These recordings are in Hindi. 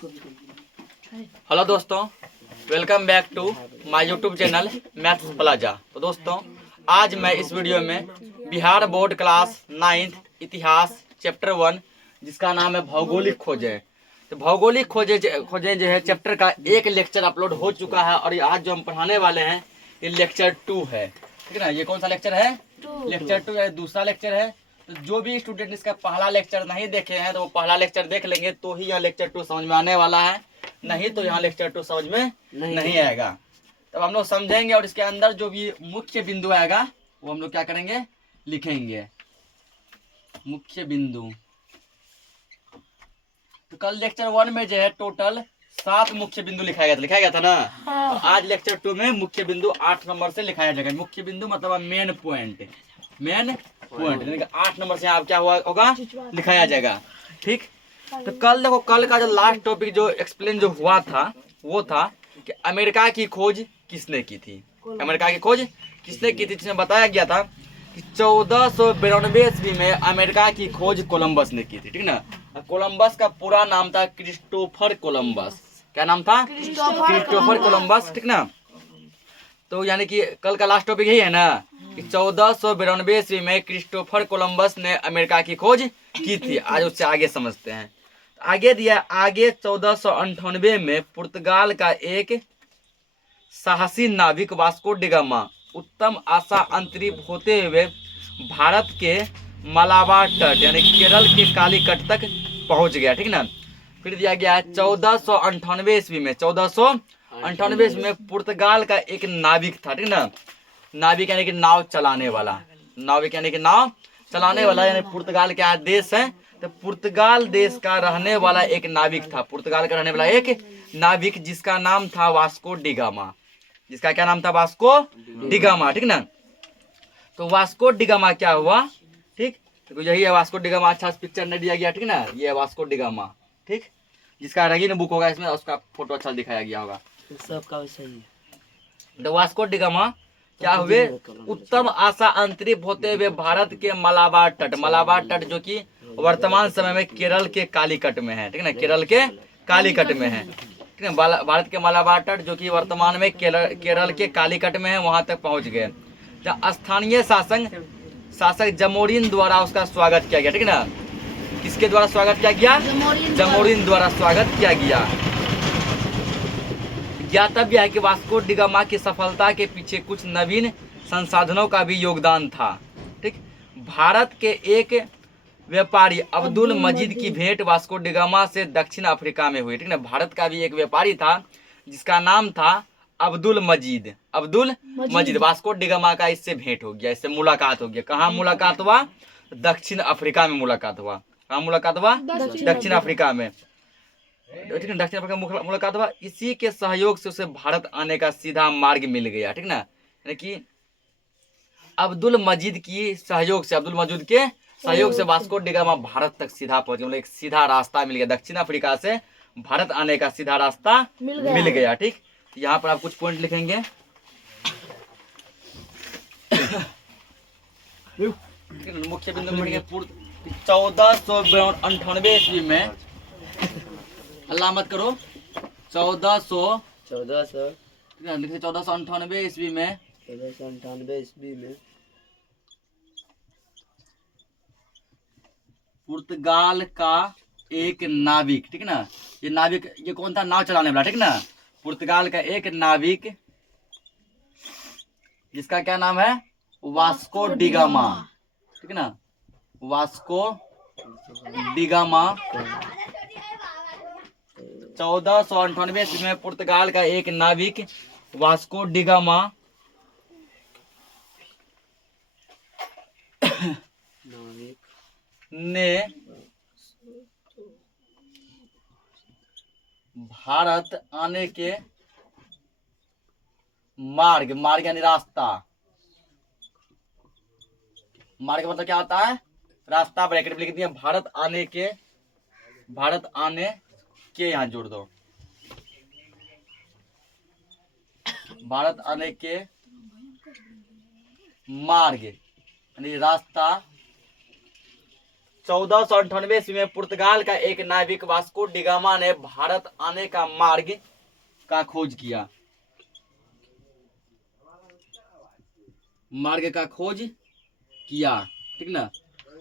हेलो दोस्तों, welcome back to my YouTube channel maths plaza. तो दोस्तों, आज मैं इस वीडियो में बिहार बोर्ड क्लास 9th इतिहास चैप्टर 1 जिसका नाम है भौगोलिक खोजें। तो भौगोलिक खोजें जो है चैप्टर का एक लेक्चर अपलोड हो चुका है और आज जो हम पढ़ाने वाले हैं ये लेक्चर 2 है। ठीक है ना, ये कौन सा लेक्चर है? लेक्चर 2 है, दूसरा लेक्चर है। तो जो भी स्टूडेंट इसका पहला लेक्चर नहीं देखे हैं तो वो पहला लेक्चर देख लेंगे तो ही यह लेक्चर 2 समझ में आने वाला है, नहीं तो यहाँ लेक्चर 2 समझ में नहीं आएगा। तब हम लोग समझेंगे और इसके अंदर जो भी मुख्य बिंदु आएगा वो हम लोग क्या करेंगे, लिखेंगे मुख्य बिंदु। तो कल लेक्चर 1 में जो है टोटल 7 मुख्य बिंदु लिखाया गया था ना। हाँ। तो आज लेक्चर 2 में मुख्य बिंदु 8 नंबर से लिखाया जाएगा। मुख्य बिंदु मतलब main point, main point 8 number से आप क्या होगा लिखाया जाएगा। ठीक। तो कल देखो, कल का जो लास्ट टॉपिक जो एक्सप्लेन जो हुआ था वो था कि अमेरिका की खोज किसने की थी। अमेरिका की खोज किसने की थी, जिसमें बताया गया था कि 1492 ईस्वी में अमेरिका की खोज कोलंबस ने की थी। ठीक ना, कोलंबस का पूरा नाम था क्रिस्टोफर कोलंबस। क्या नाम था? Christopher Columbus. ठीक ना, तो यानी कि कल का लास्ट टॉपिक यही है ना कि 1492 ईस्वी में क्रिस्टोफर कोलंबस ने अमेरिका की खोज की थी। आज उससे आगे समझते हैं। आगे दिया, आगे 1498 में पुर्तगाल का एक साहसी नाविक वास्को डिगामा उत्तम आशा अंतरिप होते हुए भारत के मलाबार तट यानी केरल के कालीकट तक पहुंच गया। ठीक ना, फिर दिया गया है 1498 ईस्वी में, 1498 ईस्वी में पुर्तगाल का एक नाविक था। ठीक ना, नाविक यानी कि नाव चलाने वाला, नाविक यानी कि नाव चलाने वाला, यानी पुर्तगाल क्या देश है, तो पुर्तगाल देश का रहने वाला एक नाविक था। पुर्तगाल का रहने वाला एक नाविक जिसका नाम था वास्को डिगामा। जिसका क्या नाम था? Vasco da Gama. ठीक ना, तो वास्को डिगामा क्या हुआ? ठीक, तो यही है वास्को डिगामा। अच्छा पिक्चर नहीं दिया गया। ठीक ना, ये है वास्को डिगामा। ठीक, जिसका रंगीन बुक होगा इसमें उसका फोटो अच्छा दिखाया गया होगा। सबका वैसा ही है। तो वास्को डिगामा क्या हुए? उत्तम आशा अंतरिप होते हुए भारत के मलाबार तट, मलाबार तट जो कि वर्तमान समय में केरल के कालीकट में है। ठीक है ना, केरल के कालीकट में है। ठीक है, भारत के मलाबार तट जो कि वर्तमान में केरल के कालीकट में है, वहां तक पहुंच गए। जहाँ स्थानीय शासक जमोरिन द्वारा उसका स्वागत किया गया। ठीक है ना, किसके द्वारा स्वागत किया गया? जमोरिन द्वारा स्वागत किया गया। ज्ञातव्य है कि वास्को डिगामा की सफलता के पीछे कुछ नवीन संसाधनों का भी योगदान था। ठीक, भारत के एक व्यापारी अब्दुल मजीद की भेंट वास्को डिगामा से दक्षिण अफ्रीका में हुई। ठीक ना, भारत का भी एक व्यापारी था जिसका नाम था अब्दुल मजीद। अब्दुल मजीद, वास्को डिगामा का इससे भेंट हो गया, इससे मुलाकात हो गया। कहाँ मुलाकात हुआ? दक्षिण अफ्रीका में मुलाकात हुआ। कहाँ मुलाकात हुआ? दक्षिण अफ्रीका में। ठीक है, दक्षिण अफ्रीका में मुलाकात हुआ। इसी के सहयोग से उसे भारत आने का सीधा मार्ग मिल गया। ठीक ना, यानी कि अब्दुल मजीद की सहयोग से, अब्दुल मजीद के सहयोग से वास्को डिगामा भारत तक सीधा पहुंच गया। एक सीधा रास्ता मिल गया, दक्षिण अफ्रीका से भारत आने का सीधा रास्ता मिल गया। ठीक, यहाँ पर आप कुछ पॉइंट लिखेंगे। मुख्य बिंदु लिखेंगे 1498 ईस्वी में, अल्लाह मत करो, 1498 ईस्वी में, 1498 ईस्वी में पुर्तगाल का एक नाविक, ठीक ना, ये नाविक, ये कौन था? नाव चलाने वाला। ठीक ना, पुर्तगाल का एक नाविक जिसका क्या नाम है? Vasco da Gama. ठीक ना, वास्को डिगामा 1498 ईस्वी में पुर्तगाल का एक नाविक वास्को डिगामा ने भारत आने के मार्ग, मार्ग यानी रास्ता, मार्ग मतलब क्या होता है? रास्ता। ब्रैकेट में लिख दिया भारत आने के, भारत आने के, यहां जोड़ दो, भारत आने के मार्ग यानी रास्ता 1498 ईस्वी में पुर्तगाल का एक नाविक वास्को डिगामा ने भारत आने का मार्ग का खोज किया। मार्ग का खोज किया, ठीक ना।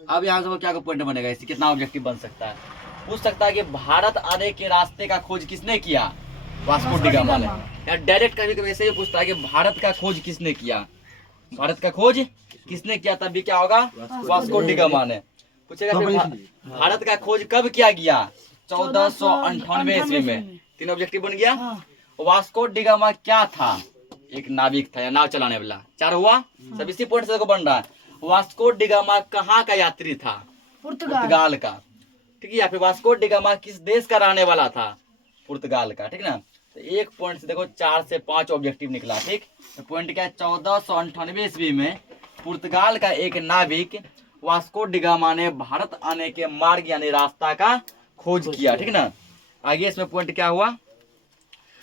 अब यहाँ से क्या पॉइंट बनेगा, इससे कितना ऑब्जेक्टिव बन सकता है। पूछ सकता है कि भारत आने के रास्ते का खोज किसने किया, वास्को डिगामा ने। या डायरेक्ट कभी कभी ऐसे ही पूछता है कि भारत का खोज किसने किया, भारत का खोज किसने किया, तभी क्या होगा, वास्को डिगामा ने। पूछेगा भारत का खोज कब किया गया, 1498 ईस्वी में। 3 ऑब्जेक्टिव बन गया। वास्को डिगामा क्या था, एक नाविक था या नाव चलाने वाला। 4 हुआ। सब इसी पॉइंट से बन रहा है। वास्को डिगामा कहाँ का यात्री था, पुर्तगाल का, ठीक है। या फिर वास्को डिगामा किस देश का रहने वाला था, पुर्तगाल का, ठीक ना। तो एक पॉइंट से देखो 4 से 5 ऑब्जेक्टिव निकला, ठीक। तो पॉइंट क्या है, 1498 ईस्वी में पुर्तगाल का एक नाविक वास्को डिगामा ने भारत आने के मार्ग यानी रास्ता का खोज किया, ठीक ना। आगे इसमें पॉइंट क्या हुआ,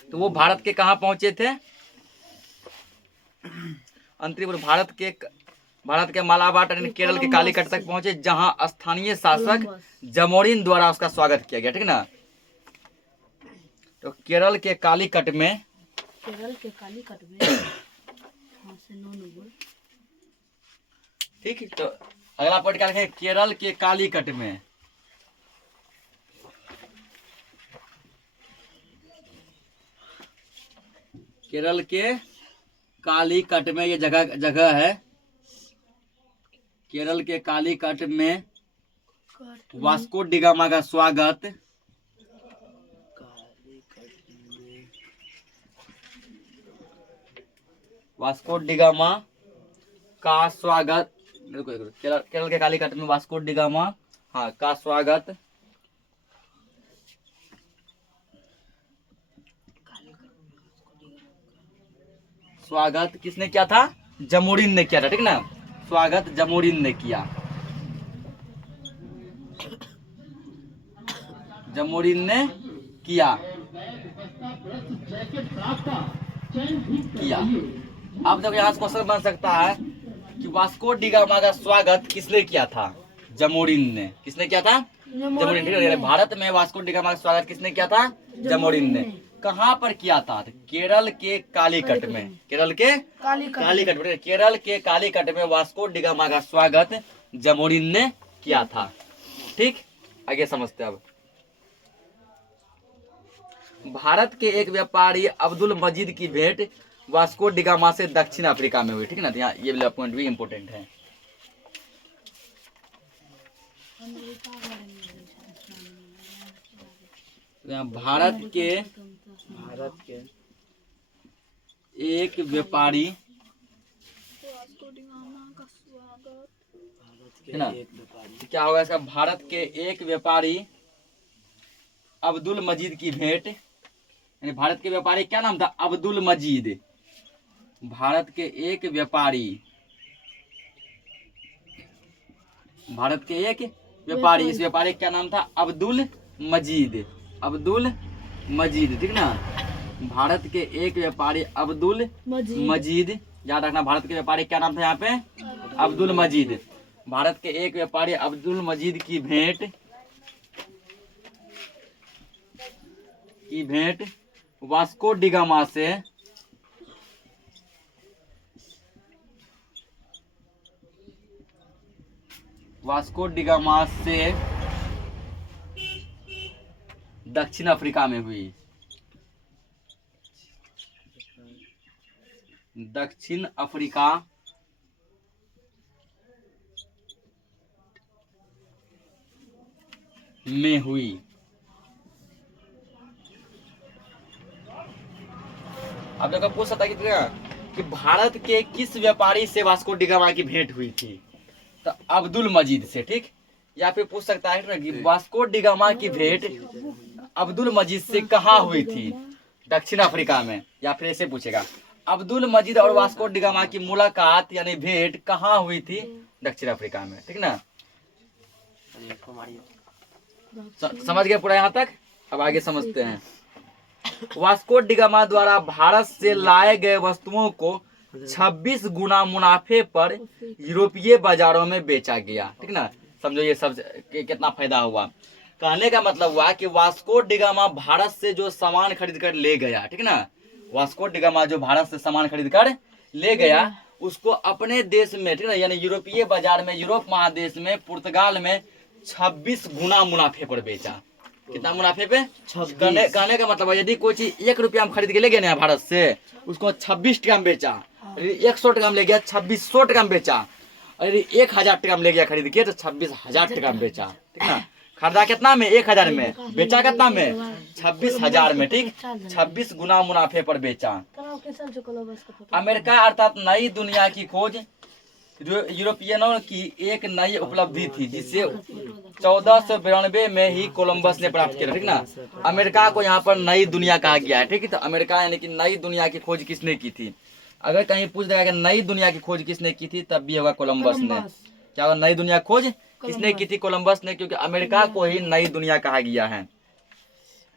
तो वो भारत के कहाँ पहुंचे थे, अंतरिम भारत के मालाबार यानी केरल के कालीकट तक पहुंचे, जहां स्थानीय शासक जमोरिन द्वारा उसका स्वागत किया गया, ठीक ना। तो केरल के कालीकट में ठीक। तो अगला पॉइंट क्या लिखे, केरल के कालीकट में, केरल के कालीकट में ये जगह है। केरल के कालीकट में वास्को डिगामा का स्वागत केरल के कालीकट में वास्को डिगामा का स्वागत किसने किया था, जमोरिन ने किया था, ठीक ना। स्वागत जमोरिन ने किया, जमोरिन ने किया। अब देखो यहाँ से क्वेश्चन बन सकता है कि वास्को डिगामा का स्वागत किसने किया था, जमोरिन ने। किसने किया था, जमोरिन, ठीक है। भारत में वास्को डिगामा का स्वागत किसने किया था, जमोरिन ने। कहाँ पर किया था, केरल के कालीकट में, केरल के कालीकट में, केरल के कालीकट में वास्को डिगामा का स्वागत जमोरिन ने किया था, ठीक। आगे समझते हैं। अब भारत के एक व्यापारी अब्दुल मजीद की भेंट वास्को डिगामा से दक्षिण अफ्रीका में हुई, ठीक है ना। तो यहाँ ये वाला पॉइंट भी इम्पोर्टेंट है। भारत के एक व्यापारी, है ना, क्या होगा इसका, भारत के एक व्यापारी अब्दुल मजीद की भेंट, यानी भारत के व्यापारी क्या नाम था, अब्दुल मजीद। भारत के एक व्यापारी, भारत के एक व्यापारी, इस व्यापारी क्या नाम था, अब्दुल मजीद, अब्दुल मजीद, ठीक ना। भारत के एक व्यापारी अब्दुल मजीद, याद रखना, भारत के व्यापारी क्या नाम था यहाँ पे, अब्दुल मजीद। भारत के एक व्यापारी अब्दुल मजीद की भेंट वास्को डिगामा से दक्षिण अफ्रीका में हुई, दक्षिण अफ्रीका में हुई। अब देखो पूछ सकता है कि भारत के किस व्यापारी से वास्को डिगामा की भेंट हुई थी, तो अब्दुल मजीद से, ठीक। या फिर पूछ सकता है ना कि वास्को डिगामा की भेंट अब्दुल मजीद से कहाँ हुई थी, दक्षिण अफ्रीका में। या फिर ऐसे पूछेगा, अब्दुल मजीद और वास्को डिगामा की मुलाकात यानी भेंट कहाँ हुई थी, दक्षिण अफ्रीका में, ठीक ना। समझ गए पूरा यहाँ तक। अब आगे समझते हैं। वास्को डिगामा द्वारा भारत से लाए गए वस्तुओं को 26 गुना मुनाफे पर यूरोपीय बाजारों में बेचा गया, ठीक ना। समझो ये सब कितना फायदा हुआ। कहने का मतलब हुआ कि वास्को डिगामा भारत से जो सामान खरीद कर ले गया, ठीक है ना, वास्को डिगामा जो भारत से सामान खरीद कर ले गया, उसको अपने देश में, ठीक है ना, यानी यूरोपीय बाजार में, यूरोप महादेश में, पुर्तगाल में 26 गुना मुनाफे पर बेचा। कितना मुनाफे पे? कहने का मतलब यदि कोई चीज 1 रुपया में खरीद के ले गया ना भारत से, उसको 26 टका में बेचा। 100 टका में ले गया 2600 टका में बेचा। अरे 1000 टका में ले गया खरीद के तो 26,000 टका में बेचा, ठीक है ना। खरीदा कितना में? 1000 में। बेचा कितना में? 26,000 में, ठीक। 26 गुना मुनाफे पर बेचा। अमेरिका अर्थात नई दुनिया की खोज यूरोपियनों की एक नई उपलब्धि थी, जिसे 1492 में ही कोलंबस ने प्राप्त किया, ठीक ना। अमेरिका को यहाँ पर नई दुनिया कहा गया है, ठीक है। तो अमेरिका यानी कि नई दुनिया की खोज किसने की थी? अगर कहीं पूछ देगा कि नई दुनिया की खोज किसने की थी, तब भी होगा कोलंबस ने। क्या होगा? नई दुनिया खोज किसने की थी? कोलंबस ने, क्योंकि अमेरिका को ही नई दुनिया कहा गया है,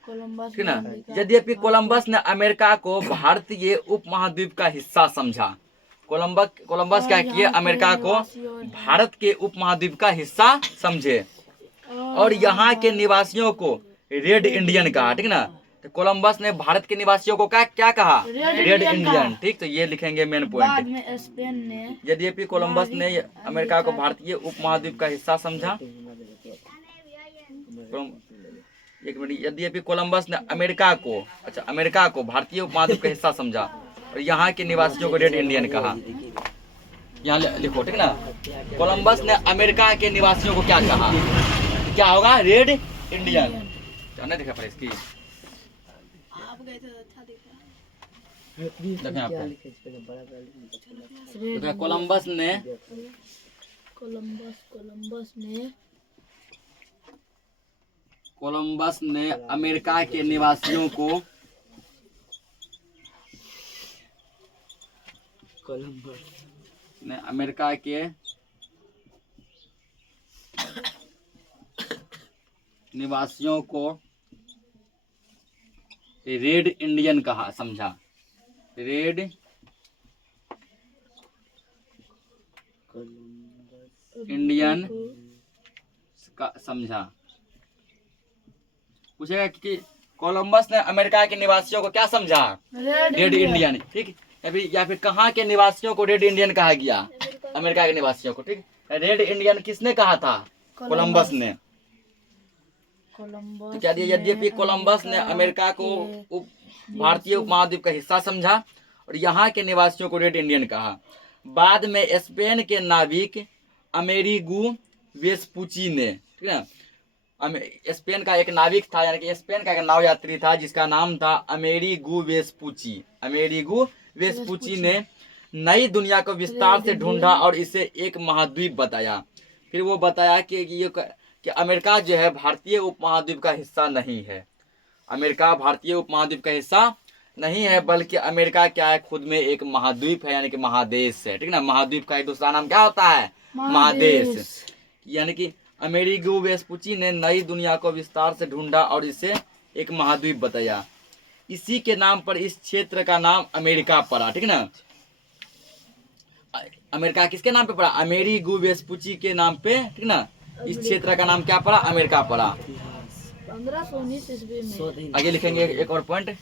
ठीक ना। यद्यपि कोलंबस ने अमेरिका को भारतीय उपमहाद्वीप का हिस्सा समझा। कोलंबस क्या किए? अमेरिका को भारत के उपमहाद्वीप का हिस्सा समझे और यहाँ के निवासियों को रेड इंडियन कहा, ठीक ना। तो कोलंबस ने भारत के निवासियों को क्या कहा? रेड इंडियन, ठीक। तो ये लिखेंगे मेन पॉइंट। यद्यपि कोलंबस ने अमेरिका को भारतीय उपमहाद्वीप का हिस्सा समझा, एक मिनट, यद्यपि कोलंबस ने अमेरिका को भारतीय उपमहाद्वीप का हिस्सा समझा और यहाँ के निवासियों को रेड इंडियन कहा। यहाँ लिखो, ठीक ना। कोलंबस ने अमेरिका के निवासियों को क्या कहा? क्या होगा? Red Indian. नहीं दिखा पर इसकी कोलंबस ने अमेरिका के निवासियों को अमेरिका के निवासियों को रेड इंडियन कहा, समझा। रेड इंडियन का समझा। पूछेगा कि कोलंबस ने अमेरिका के निवासियों को क्या समझा? रेड इंडियन, ठीक। या फिर कहाँ के निवासियों को रेड इंडियन कहा गया? अमेरिका के निवासियों को, ठीक। रेड इंडियन किसने कहा था? कोलंबस ने। तो क्या दिया? यद्यपि कोलंबस ने अमेरिका को भारतीय उपमहाद्वीप का हिस्सा समझा और यहाँ के निवासियों को रेड इंडियन कहा। बाद में स्पेन के नाविक अमेरिगो वेस्पुची ने, ठीक है, स्पेन का एक नाविक था, यानी कि स्पेन का एक नाव यात्री था जिसका नाम था अमेरिगो वेस्पुची ने नई दुनिया को विस्तार से ढूंढा और इसे एक महाद्वीप बताया। फिर वो बताया कि अमेरिका जो है भारतीय उपमहाद्वीप का हिस्सा नहीं है। अमेरिका भारतीय उपमहाद्वीप का हिस्सा नहीं है, बल्कि अमेरिका क्या है? खुद में एक महाद्वीप है, यानी कि महादेश है, ठीक ना। महाद्वीप का एक दूसरा नाम क्या होता है? महादेश। यानी कि अमेरिगो वेस्पुची ने नई दुनिया को विस्तार से ढूंढा और इसे एक महाद्वीप बताया। इसी के नाम पर इस क्षेत्र का नाम अमेरिका पड़ा, ठीक ना। अमेरिका किसके नाम पे पड़ा? अमेरिगो वेस्पुची के नाम पे, ठीक ना। इस क्षेत्र का नाम क्या पड़ा? अमेरिका पड़ा। 1519 ईस्वी में। आगे लिखेंगे एक और पॉइंट।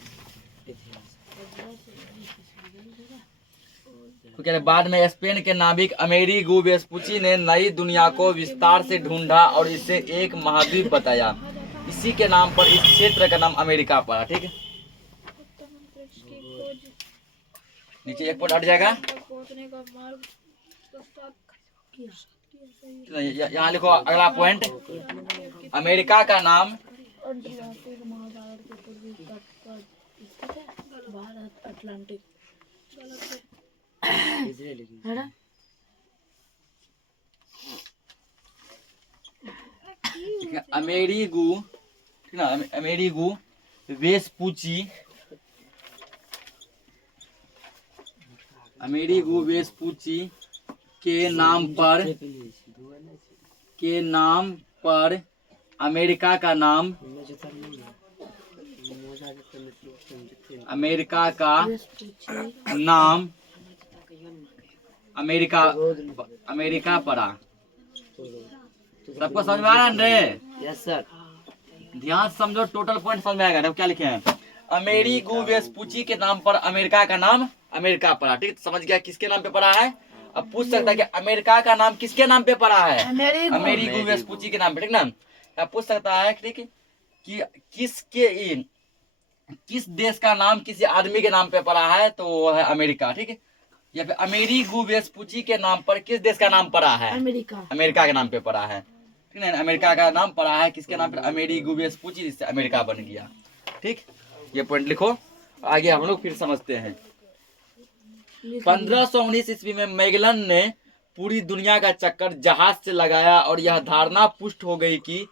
तो बाद में स्पेन के नाविक अमेरिगो वेस्पुची ने नई दुनिया को विस्तार से ढूंढा और इसे एक महाद्वीप बताया। इसी के नाम पर इस क्षेत्र का नाम अमेरिका पड़ा, ठीक है। नीचे एक पॉइंट हट जाएगा, यहाँ लिखो अगला पॉइंट। अमेरिका का नाम भारत अटलांटिक अमेरिगो, ठीक ना, अमेरिगो वेस्पुची के नाम पर अमेरिका का नाम अमेरिका पड़ा। सबको समझ में आ रहा है रे? Yes sir. ध्यान से समझो, टोटल पॉइंट समझ में आएगा। देखो क्या लिखे हैं, अमेरिगो वेस्पुची के नाम पर अमेरिका का नाम अमेरिका पड़ा। ठीक, समझ गया किसके नाम पे पड़ा है। अब पूछ सकता है कि अमेरिका का नाम किसके नाम पे पड़ा है, अमेरिगो वेस्पुची के नाम पे। ठीक ना, अब पूछ सकता है ठीक कि किस देश का नाम किसी आदमी के नाम पे पड़ा है, तो वो है अमेरिका। ठीक है, या फिर अमेरिगो वेस्पुची के नाम पर किस देश का नाम पड़ा है, अमेरिका के नाम पे पड़ा है। ठीक है, अमेरिका का नाम पड़ा है किसके नाम पे, अमेरिगो वेस्पुची, जिससे अमेरिका बन गया। ठीक, ये पॉइंट लिखो। आगे हम लोग फिर समझते हैं। 1519 ईस्वी में मैगलन ने पूरी दुनिया का चक्कर जहाज से लगाया और यह धारणा पुष्ट हो गई कि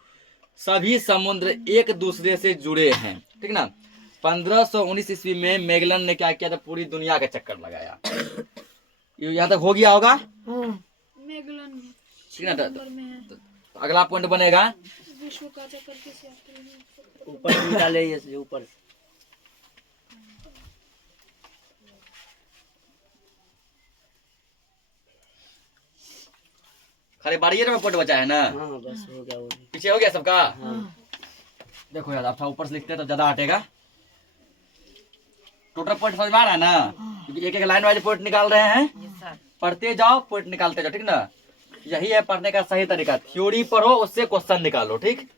सभी समुद्र एक दूसरे से जुड़े हैं। ठीक ना, 1519 ईस्वी में मैगलन ने क्या किया था, पूरी दुनिया का चक्कर लगाया। यहाँ तक हो गया होगा। ठीक ना, तो अगला पॉइंट बनेगा, विश्व का चक्कर किस यात्री ने ऊपर से निकाले, ये से ऊपर से। खाली 12 में पॉइंट बचा है ना। हाँ बस हो गया वो भी। पीछे हो गया सबका। हाँ। देखो यार, अब ऊपर से लिखते हैं तो ज्यादा हटेगा। टोटल पॉइंट समझ में आ रहा है ना, क्योंकि एक एक लाइन वाइज पॉइंट निकाल रहे हैं। पढ़ते जाओ, पॉइंट निकालते जाओ। ठीक ना, यही है पढ़ने का सही तरीका। थ्योरी पढ़ो, उससे क्वेश्चन निकालो। ठीक,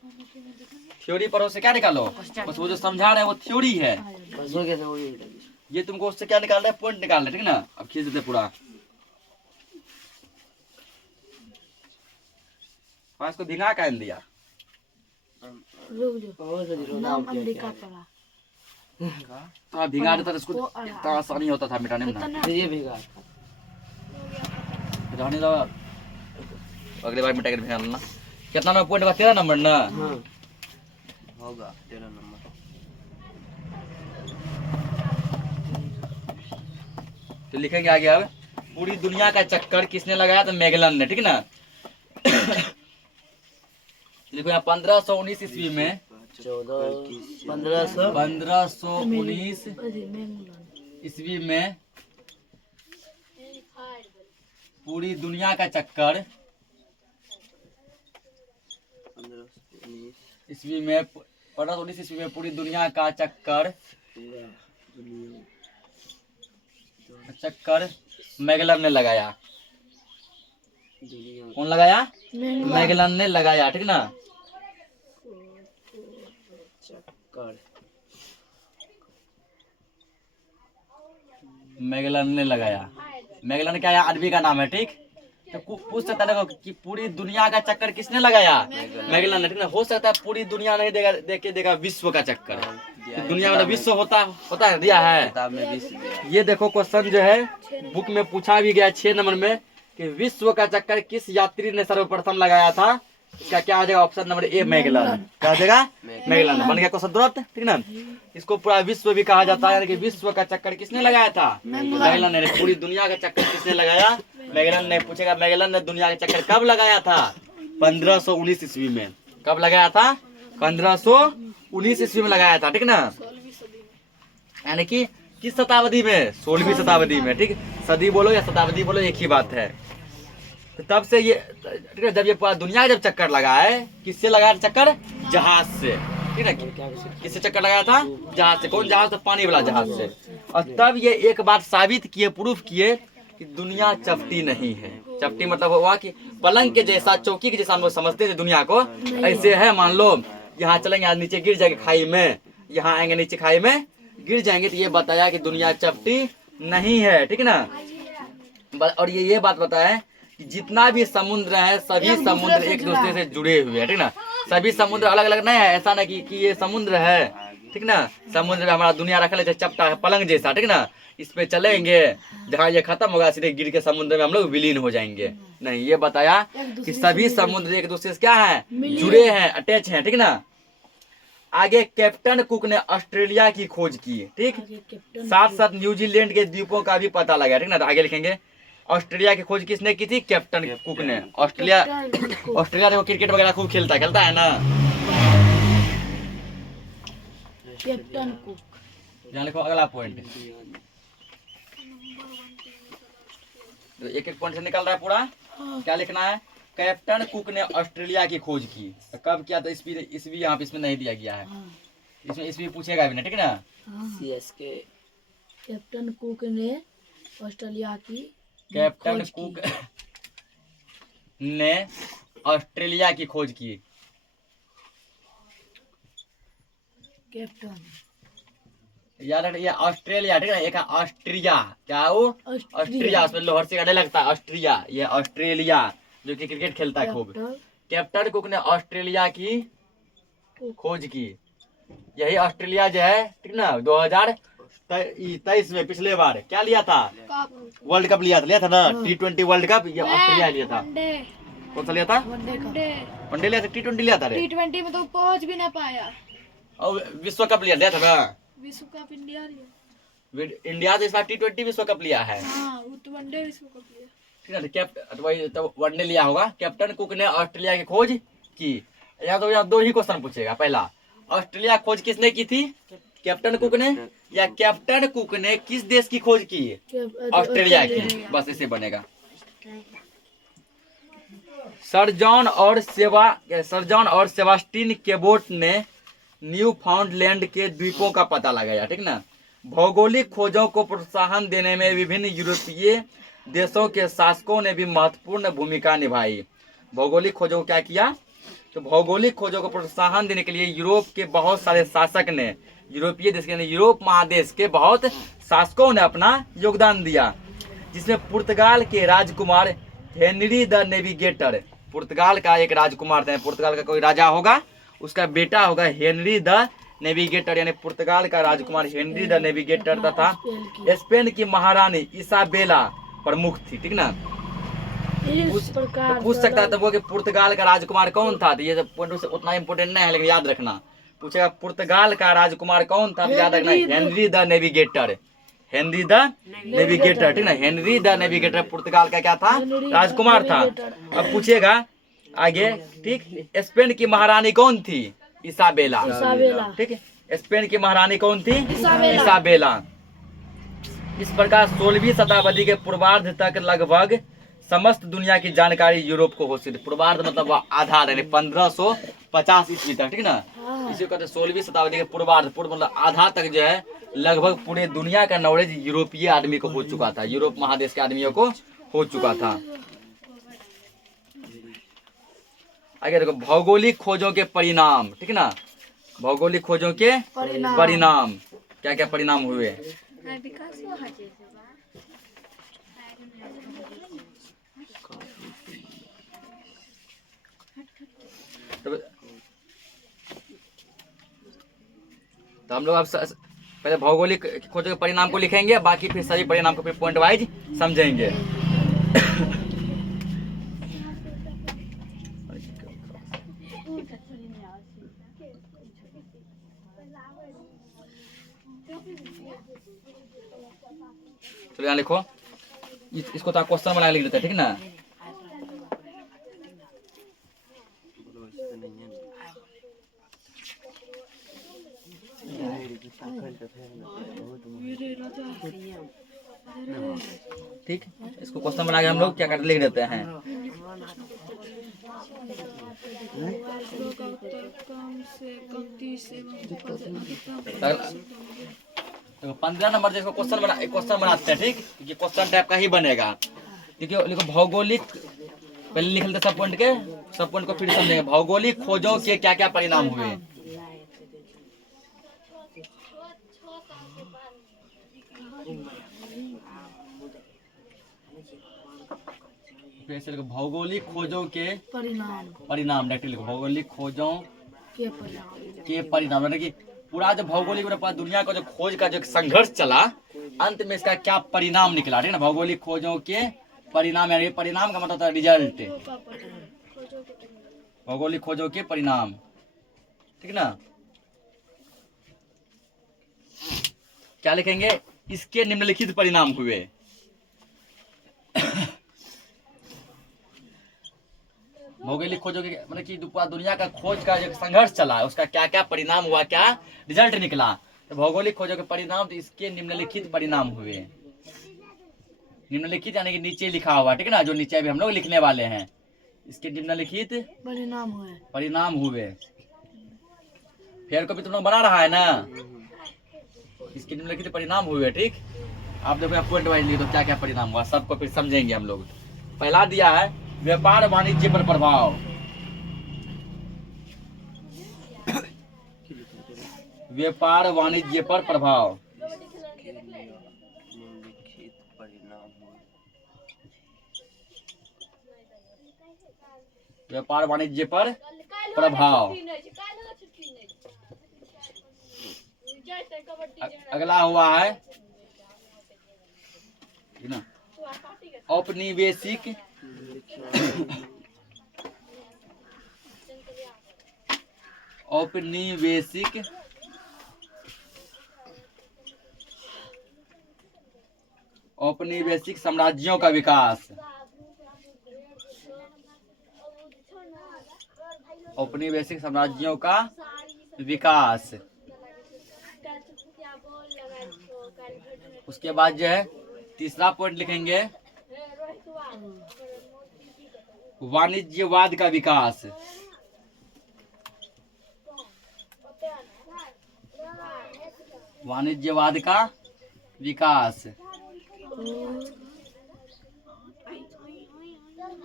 थ्योरी पढ़ो, उससे क्या निकालो, बस वो जो समझा रहे हैं वो थ्योरी है। बस हो गया सर, वो भी। ये तुमको उससे क्या निकाल रहे हैं, पॉइंट निकाल रहे हैं। ठीक ना, अब खींच देते पूरा। इसको भिंगा कर दिया। नाम अमेरिका पड़ा। तो भिंगा देता तो इसको इतना आसानी होता था मिटाने में ना। ये भीगा। रहने दो, अगले बार मिटा कर भिंगा लेना। कितना नंबर पॉइंट का, 13 नंबर ना। हाँ होगा 13 नंबर। तो लिखेंगे आगे। अब पूरी दुनिया का चक्कर किसने लगाया, तो मैगलन ने। ठीक ना, देखो यहाँ 1519 ईस्वी में 1519 ईस्वी में पूरी दुनिया का चक्कर, ईस्वी में 1519 ईस्वी में पूरी दुनिया का चक्कर मैगलन ने लगाया। कौन लगाया, मैगलन ने लगाया। ठीक ना, मैगलन ने लगाया। मैगलन क्या है, आदमी का नाम है। ठीक, तो पूछ सकता है कि पूरी दुनिया का चक्कर किसने लगाया, मैगलन ने। ठीक ना, हो सकता है पूरी दुनिया नहीं देगा, देगा विश्व का चक्कर। दुनिया में विश्व होता है, दिया है। ये देखो क्वेश्चन जो है बुक में पूछा भी गया 6 नंबर में, कि विश्व का चक्कर किस यात्री ने सर्वप्रथम लगाया था। इसका क्या आ जाएगा, ऑप्शन नंबर ए, मैगलन। क्या आ जाएगा, मैगलन। बन गया क्वेश्चन तुरंत। ठीक ना, इसको पूरा विश्व भी कहा जाता है, यानी कि विश्व का चक्कर किसने लगाया था, मैगलन ने। पूरी दुनिया का चक्कर किसने लगाया, मैगलन ने। पूछेगा मैगलन ने दुनिया का चक्कर कब लगाया था, 1519 ईस्वी में। कब लगाया था, 1519 ईस्वी में लगाया था। ठीक ना, यानी कि किस शताब्दी में, 16वीं शताब्दी में। ठीक, सदी बोलो या शताब्दी बोलो, एक ही बात है। तो तब से ये, ठीक है, जब ये पूरा दुनिया का जब चक्कर लगा है, किससे लगाया चक्कर, जहाज से। ठीक है, किससे चक्कर लगाया था, जहाज से। कौन जहाज, तो पानी वाला जहाज से। और तब ये एक बात साबित किए, प्रूफ किए कि दुनिया चपटी नहीं है। चपटी मतलब हुआ कि पलंग के जैसा, चौकी के जैसा हम लोग समझते थे दुनिया को, ऐसे है। मान लो यहाँ चलेंगे, आज नीचे गिर जाएंगे खाई में, यहाँ आएंगे नीचे खाई में गिर जाएंगे। तो ये बताया कि दुनिया चपटी नहीं है। ठीक ना, और ये बात बताया कि जितना भी समुद्र है, सभी समुद्र एक दूसरे से जुड़े हुए हैं। ठीक ना, सभी समुद्र अलग अलग नहीं है। ऐसा नहीं कि ये समुद्र है। ठीक ना, समुद्र में हमारा दुनिया रखा है चपटा है, पलंग जैसा। ठीक ना, इस पे चलेंगे, जहाँ ये खत्म होगा सीधे गिर के समुद्र में हम लोग विलीन हो जाएंगे। नहीं, ये बताया कि सभी समुद्र एक दूसरे से क्या है, जुड़े हैं, अटैच हैं। ठीक ना, आगे कैप्टन कुक ने ऑस्ट्रेलिया की खोज की। ठीक, साथ साथ न्यूजीलैंड के द्वीपों का भी पता लगा। ठीक ना, तो आगे लिखेंगे ऑस्ट्रेलिया की खोज किसने की थी, कैप्टन कुक ने। ऑस्ट्रेलिया देखो क्रिकेट वगैरह खूब खेलता है ना, कैप्टन कुक। यहाँ लिखो अगला पॉइंट। तो एक एक पॉइंट से निकल रहा है पूरा। क्या लिखना है, कैप्टन कुक ने ऑस्ट्रेलिया की खोज की। तो कब किया? तो ईस्वी यहाँ पे इसमें नहीं दिया गया है, हाँ इसमें ईस्वी पूछेगा भी ना, ठीक है ना। हाँ। CSK कैप्टन कुक ने ऑस्ट्रेलिया की कैप्टन खोज की। कुक ने ऑस्ट्रेलिया की खोज की। कैप्टन याद रख, ये ऑस्ट्रेलिया, ठीक है ना, एक है ऑस्ट्रिया, क्या है वो? ऑस्ट्रिया। ऑस्ट्रिया, उसमें लोहर से गड़े लगता है ऑस्ट्रिया, ये ऑस्ट्रेलिया जो कि क्रिकेट खेलता है खूब। कैप्टन कैप्टन कुक ने ऑस्ट्रेलिया की खोज की। यही ऑस्ट्रेलिया जो है, ठीक ना, 2023 में पिछले बार क्या लिया था? वर्ल्ड कप लिया था ना, T20 वर्ल्ड कप, ये ऑस्ट्रेलिया लिया था। कौन सा लिया था? वनडे लिया था, T20 लिया था रे, T20 में तो पहुंच भी ना पाया। और विश्व कप लिया था ना। विश्व कप इंडिया लिया। इंडिया तो इस बार T20 विश्व कप लिया है, हाँ वो तो वनडे विश्व कप लिया। ठीक है। कैप्टन वही तो वनडे लिया होगा। कैप्टन कुक ने ऑस्ट्रेलिया की खोज की। यहाँ दो ही क्वेश्चन पूछेगा। पहला, ऑस्ट्रेलिया खोज किसने की थी? कैप्टन कुक ने, या कैप्टन कुक ने किस देश की खोज की? ऑस्ट्रेलिया की। बस इसे बनेगा। सर जॉन और सेबास्टिन केबोट ने न्यू फाउंडलैंड के द्वीपों का पता लगाया, ठीक ना। भौगोलिक खोजों को प्रोत्साहन देने में विभिन्न यूरोपीय देशों के शासकों ने भी महत्वपूर्ण भूमिका निभाई। भौगोलिक खोजों को क्या किया? तो भौगोलिक खोजों को प्रोत्साहन देने के लिए यूरोप के बहुत सारे शासक ने, यूरोपीय देश के, यूरोप महादेश के बहुत शासकों ने अपना योगदान दिया, जिसमें पुर्तगाल के राजकुमार हेनरी द नेविगेटर, पुर्तगाल का एक राजकुमार था, पुर्तगाल का कोई राजा होगा, उसका बेटा होगा हेनरी द नेविगेटर, यानी पुर्तगाल का राजकुमार हेनरी द नेविगेटर तथा स्पेन की महारानी इसाबेला प्रमुख थी, ठीक ना। इस प्रकार तो पूछ सकता है तब वो कि पुर्तगाल का राजकुमार कौन था, तो ये सब पॉइंट उतना इम्पोर्टेंट नहीं है, लेकिन याद रखना। पूछेगा पुर्तगाल का राजकुमार कौन था, तो याद रखना Henry the navigator, Henry the navigator, ठीक ना। हेनरी द नेविगेटर पुर्तगाल का क्या था? राजकुमार था। अब पूछेगा आगे, ठीक, स्पेन की महारानी कौन थी? इसाबेला, ठीक है। स्पेन की महारानी कौन थी? इसाबेला। इस प्रकार 16वीं शताब्दी के पूर्वार्ध तक लगभग समस्त दुनिया की जानकारी यूरोप को हासिल। पूर्वार्ध मतलब आधार, यानी 1550 ईस्वी तक, ठीक ना। इसी को कहते हैं 16वीं शताब्दी के पूर्वार्ध, पूर्व मतलब आधा तक जो है लगभग पूरे दुनिया का नॉलेज यूरोपीय आदमी को हो चुका था, यूरोप महादेश के आदमियों को हो चुका था। आगे देखो, भौगोलिक खोजों के परिणाम, ठीक ना। भौगोलिक खोजों के परिणाम, क्या क्या परिणाम हुए? तो हम लोग अब पहले भौगोलिक खोजों के परिणाम को लिखेंगे, बाकी फिर सभी परिणाम को फिर पॉइंट वाइज समझेंगे। चलो यहाँ लिखो, इसको तो आप क्वेश्चन बना लिख देते हैं, ठीक ना। ठीक, इसको क्वेश्चन बना के हम लोग क्या करते लिख देते हैं। तो 15 नंबर जिसको क्वेश्चन बनाते हैं, ठीक, ये क्वेश्चन टाइप का ही बनेगा। देखिए लिखो, भौगोलिक, पहले लिख लेते सब पॉइंट के, सब पॉइंट को फिर समझेंगे। भौगोलिक खोजों के क्या क्या परिणाम हुए? भौगोलिक खोजों के परिणाम डायरेक्ट लिखो, भौगोलिक खोजों के परिणाम, यानी कि पूरा जो भौगोलिक दुनिया का जो खोज का जो संघर्ष चला, अंत में इसका क्या परिणाम निकला, ठीक ना। भौगोलिक खोजों के परिणाम, यानी परिणाम का मतलब होता है रिजल्ट, भौगोलिक खोजों के परिणाम, ठीक ना। क्या लिखेंगे? इसके निम्नलिखित परिणाम हुए। भौगोलिक खोजों के मतलब कि दुनिया का खोज का जो संघर्ष चला, उसका क्या क्या परिणाम हुआ, क्या रिजल्ट निकला। तो भौगोलिक खोजों के परिणाम, तो इसके निम्नलिखित परिणाम हुए। निम्नलिखित यानी कि नीचे लिखा हुआ, ठीक है ना, जो नीचे भी हम लोग लिखने वाले हैं। इसके निम्नलिखित परिणाम हुए। परिणाम हुए। फेयर कॉपी तुम लोग बना रहा है ना, इसके निम्नलिखित परिणाम हुए। ठीक, आप देखो यहाँ पॉइंट वाइज लिख दो क्या क्या परिणाम हुआ, सबको फिर समझेंगे हम लोग। पहला दिया है व्यापार वाणिज्य पर प्रभाव। व्यापार वाणिज्य पर प्रभाव। निम्नलिखित परिणाम हुए। व्यापार वाणिज्य पर प्रभाव। अगला हुआ है ना औपनिवेशिक औपनिवेशिक औपनिवेशिक साम्राज्यों का विकास। औपनिवेशिक साम्राज्यों का विकास। उसके बाद जो है तीसरा पॉइंट लिखेंगे वाणिज्यवाद का विकास। वाणिज्यवाद का विकास।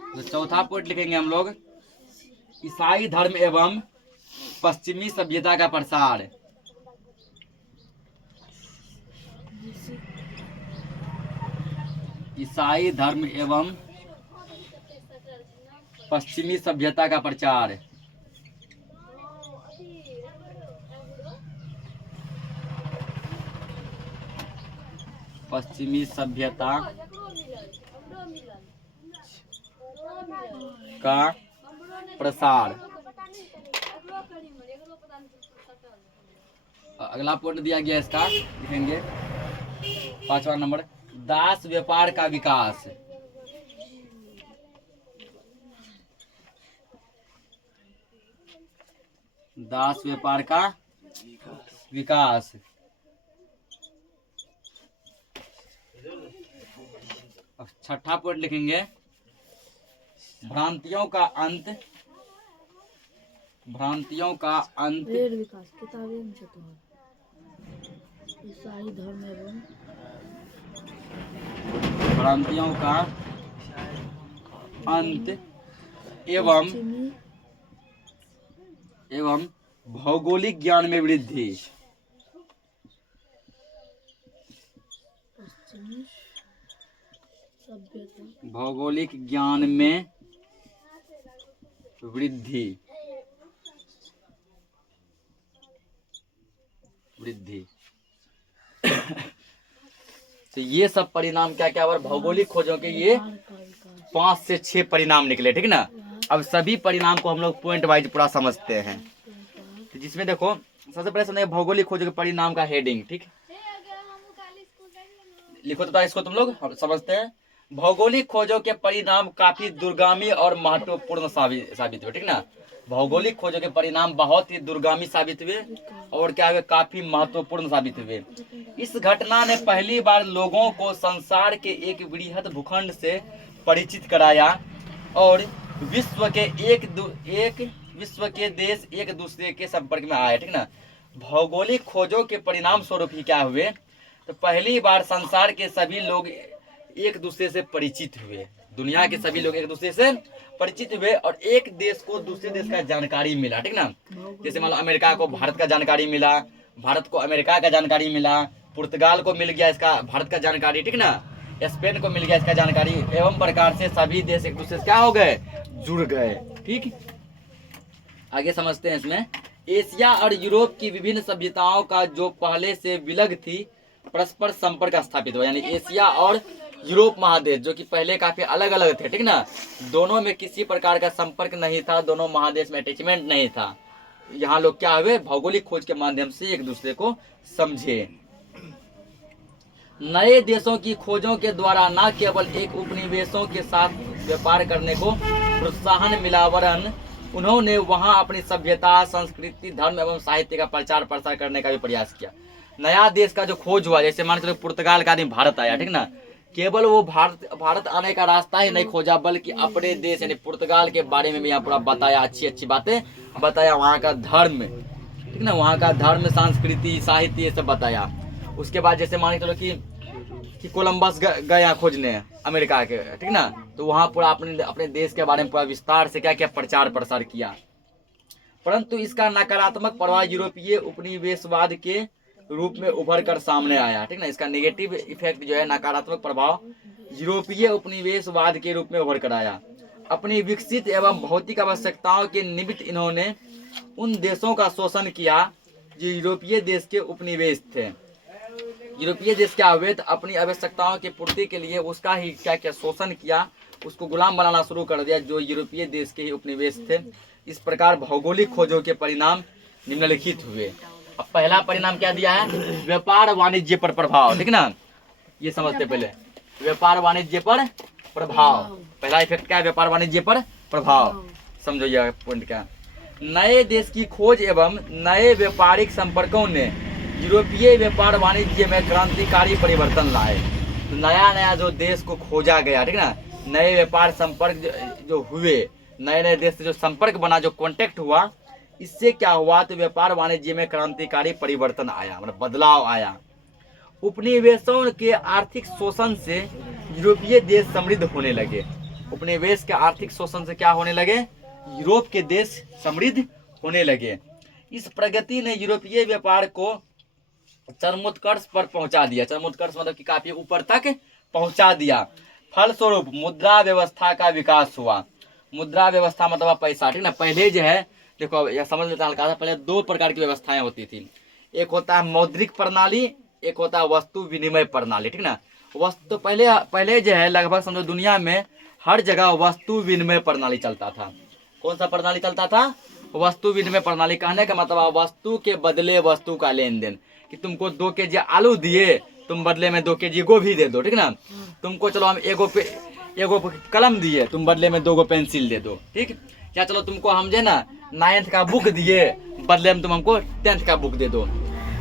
तो चौथा पॉइंट लिखेंगे हम लोग ईसाई धर्म एवं पश्चिमी सभ्यता का प्रसार। ईसाई धर्म एवं पश्चिमी सभ्यता का प्रचार। पश्चिमी सभ्यता का प्रसार। अगला पॉइंट दिया गया इसका लिखेंगे 5वां नंबर दास व्यापार का विकास। दास व्यापार का विकास। अब छठा पॉइंट लिखेंगे भ्रांतियों का अंत। भ्रांतियों का अंत। विकास किताबें में ईसाई धर्म एवं भ्रांतियों का अंत एवं भौगोलिक ज्ञान में वृद्धि। भौगोलिक ज्ञान में वृद्धि। तो ये सब परिणाम क्या क्या भौगोलिक खोजों के ये 5 से 6 परिणाम निकले। ठीक ना, अब सभी परिणाम को हम लोग पॉइंट वाइज पूरा समझते हैं। तो जिसमें देखो सबसे पहले समझे भौगोलिक खोजों के परिणाम का हेडिंग। ठीक, लिखो तो इसको तुम लोग हम समझते हैं। भौगोलिक खोजों के परिणाम काफी दूरगामी और महत्वपूर्ण साबित हुए। ठीक ना, भौगोलिक खोजों के परिणाम बहुत ही दूरगामी साबित हुए और क्या हुए काफी महत्वपूर्ण साबित हुए। इस घटना ने पहली बार लोगों को संसार के एक वृहद भूखंड से परिचित कराया और विश्व के देश एक दूसरे के संपर्क में आए। ठीक ना, भौगोलिक खोजों के परिणाम स्वरूप ही क्या हुए, तो पहली बार संसार के सभी लोग एक दूसरे से परिचित हुए। दुनिया के सभी लोग एक दूसरे से परिचित हुए और एक देश को दूसरे देश का जानकारी मिला। ठीक ना, जैसे मान लो अमेरिका को भारत का जानकारी मिला, भारत को अमेरिका का जानकारी मिला, पुर्तगाल को मिल गया इसका भारत का जानकारी। ठीक ना, स्पेन को मिल गया इसका जानकारी। एवं प्रकार से सभी देश एक दूसरे से क्या हो गए, जुड़ गए। ठीक, आगे समझते हैं इसमें एशिया और यूरोप की विभिन्न सभ्यताओं का जो पहले से विलग थी परस्पर संपर्क स्थापित हुआ। यानी एशिया और यूरोप महादेश जो कि पहले काफी अलग अलग थे। ठीक ना, दोनों में किसी प्रकार का संपर्क नहीं था, दोनों महादेश में अटैचमेंट नहीं था। यहाँ लोग क्या हुए, भौगोलिक खोज के माध्यम से एक दूसरे को समझे। नए देशों की खोजों के द्वारा न केवल एक उपनिवेशों के साथ व्यापार करने को प्रोत्साहन मिला वरन उन्होंने वहां अपनी सभ्यता, संस्कृति, धर्म एवं साहित्य का प्रचार प्रसार करने का भी प्रयास किया। नया देश का जो खोज हुआ, जैसे मान चलो पुर्तगाल का आदमी भारत आया। ठीक ना, केवल वो भारत आने का रास्ता ही नहीं खोजा, बल्कि अपने देश यानी पुर्तगाल के बारे में भी यहाँ पूरा बताया, अच्छी अच्छी बातें बताया, वहाँ का धर्म, ठीक ना, वहाँ का धर्म, संस्कृति, साहित्य, ये सब बताया। उसके बाद जैसे मान के चलो कि कोलंबस गया खोजने अमेरिका के, ठीक ना, तो वहाँ पूरा अपने देश के बारे में पूरा विस्तार से क्या क्या प्रचार प्रसार किया। परंतु इसका नकारात्मक प्रभाव यूरोपीय उपनिवेशवाद के रूप में उभर कर सामने आया, ठीक ना, इसका नेगेटिव इफेक्ट जो है, नकारात्मक प्रभाव यूरोपीय उपनिवेशवाद के रूप में उभर कर आया। अपनी विकसित एवं भौतिक आवश्यकताओं के निमित्त इन्होंने उन देशों का शोषण किया जो यूरोपीय देश के उपनिवेश थे। यूरोपीय देश क्या हुए, तो अपनी आवश्यकताओं की पूर्ति के लिए उसका ही क्या क्या शोषण किया, उसको गुलाम बनाना शुरू कर दिया जो यूरोपीय देश के ही उपनिवेश थे। इस प्रकार भौगोलिक खोजों के परिणाम निम्नलिखित हुए। अब पहला परिणाम क्या दिया है, व्यापार वाणिज्य पर प्रभाव, ठीक ना, ये समझते पहले, व्यापार वाणिज्य पर प्रभाव। पहला इफेक्ट क्या है, व्यापार वाणिज्य पर प्रभाव, समझो यह पॉइंट क्या। नए देश की खोज एवं नए व्यापारिक संपर्कों ने यूरोपीय व्यापार वाणिज्य में क्रांतिकारी परिवर्तन लाए। तो नया नया जो देश को खोजा गया, ठीक ना, नए व्यापार संपर्क जो हुए, नए नए देश से जो संपर्क बना, जो कांटेक्ट हुआ, इससे क्या हुआ, तो व्यापार वाणिज्य में क्रांतिकारी परिवर्तन आया, मतलब बदलाव आया। उपनिवेशों के आर्थिक शोषण से यूरोपीय देश समृद्ध होने लगे। उपनिवेश के आर्थिक शोषण से क्या होने लगे, यूरोप के देश समृद्ध होने लगे। इस प्रगति ने यूरोपीय व्यापार को चरमोत्कर्ष पर पहुंचा दिया। चरमोत्कर्ष मतलब कि काफी ऊपर तक पहुंचा दिया। फलस्वरूप मुद्रा व्यवस्था का विकास हुआ। मुद्रा व्यवस्था मतलब पैसा, ठीक ना। पहले जो है, देखो यह समझ लेता हल्का सा, पहले दो प्रकार की व्यवस्थाएं होती थी। एक होता है मौद्रिक प्रणाली, एक होता है वस्तु विनिमय प्रणाली, ठीक ना। वस्तु पहले जो है लगभग समझो दुनिया में हर जगह वस्तु विनिमय प्रणाली चलता था। कौन सा प्रणाली चलता था, वस्तु विनिमय प्रणाली। कहने का मतलब वस्तु के बदले वस्तु का लेन देन, कि तुमको 2 केजी आलू दिए, तुम बदले में 2 केजी गोभी दे दो, ठीक ना। तुमको चलो हम एगो कलम दिए, तुम बदले में 2 पेंसिल दे दो, ठीक। या चलो तुमको हम जो है ना 9th का बुक दिए, बदले में तुम हमको 10th का बुक दे दो।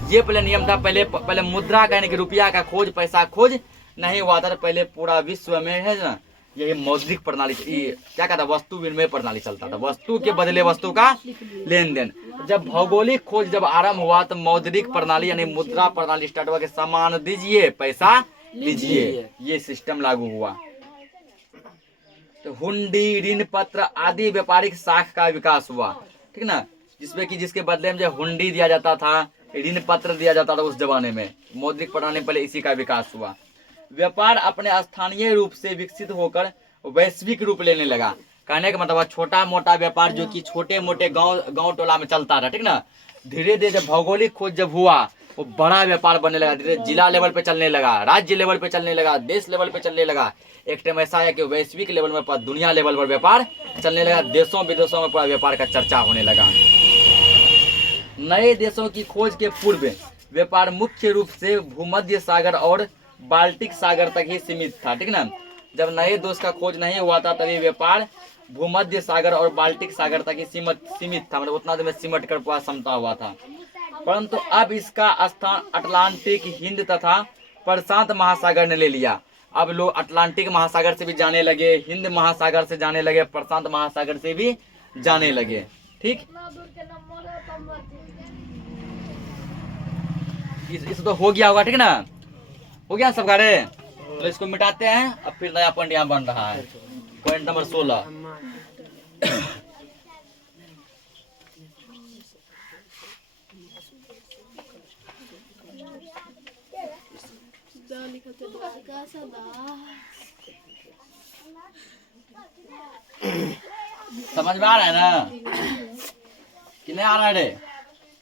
ये पहले नियम था। पहले मुद्रा कहने की रुपया का खोज, पैसा खोज नहीं हुआ था। पहले पूरा विश्व में है ना, यही मौद्रिक प्रणाली, क्या कहता, वस्तु विनिमय प्रणाली चलता था, वस्तु के बदले वस्तु का लेन देन। जब भौगोलिक खोज जब आरंभ हुआ तो मौद्रिक प्रणाली यानी मुद्रा प्रणाली स्टार्ट हुआ कि सामान दीजिए पैसा लीजिए, ये सिस्टम लागू हुआ। तो हुंडी, ऋण पत्र आदि व्यापारिक शाख का विकास हुआ, ठीक ना, जिसमें कि जिसके बदले में जो हुंडी दिया जाता था, ऋण पत्र दिया जाता था उस जमाने में। मौद्रिक प्रणाली पहले इसी का विकास हुआ। व्यापार अपने स्थानीय रूप से विकसित होकर वैश्विक रूप लेने लगा। कहने का मतलब छोटा मोटा व्यापार जो कि छोटे मोटे गांव टोला में चलता था, ठीक ना, धीरे धीरे जब भौगोलिक खोज जब हुआ, वो बड़ा व्यापार बनने लगा। धीरे जिला लेवल पे चलने लगा, राज्य लेवल पे चलने लगा, देश लेवल पे चलने लगा। एक टाइम ऐसा है कि वैश्विक लेवल में, दुनिया लेवल पर व्यापार चलने लगा। देशों विदेशों में पूरा व्यापार का चर्चा होने लगा। नए देशों की खोज के पूर्व व्यापार मुख्य रूप से भूमध्य सागर और बाल्टिक सागर तक ही सीमित था, ठीक ना। जब नए देश का खोज नहीं हुआ था तभी व्यापार भूमध्य सागर और बाल्टिक सागर तक ही सीमित था, मतलब उतना देर में सिमट कर पूरा क्षमता हुआ था। परंतु अब इसका स्थान अटलांटिक, हिंद तथा प्रशांत महासागर ने ले लिया। अब लोग अटलांटिक महासागर से भी जाने लगे, हिंद महासागर से जाने लगे, प्रशांत महासागर से भी जाने लगे, ठीक। इस तो हो गया होगा, ठीक ना, हो गया सब गाड़े। तो इसको मिटाते हैं। अब फिर नया पॉइंट यहाँ बन रहा है, पॉइंट नंबर 16। समझ में आ रहा है ना कि नहीं आ रहा है रे?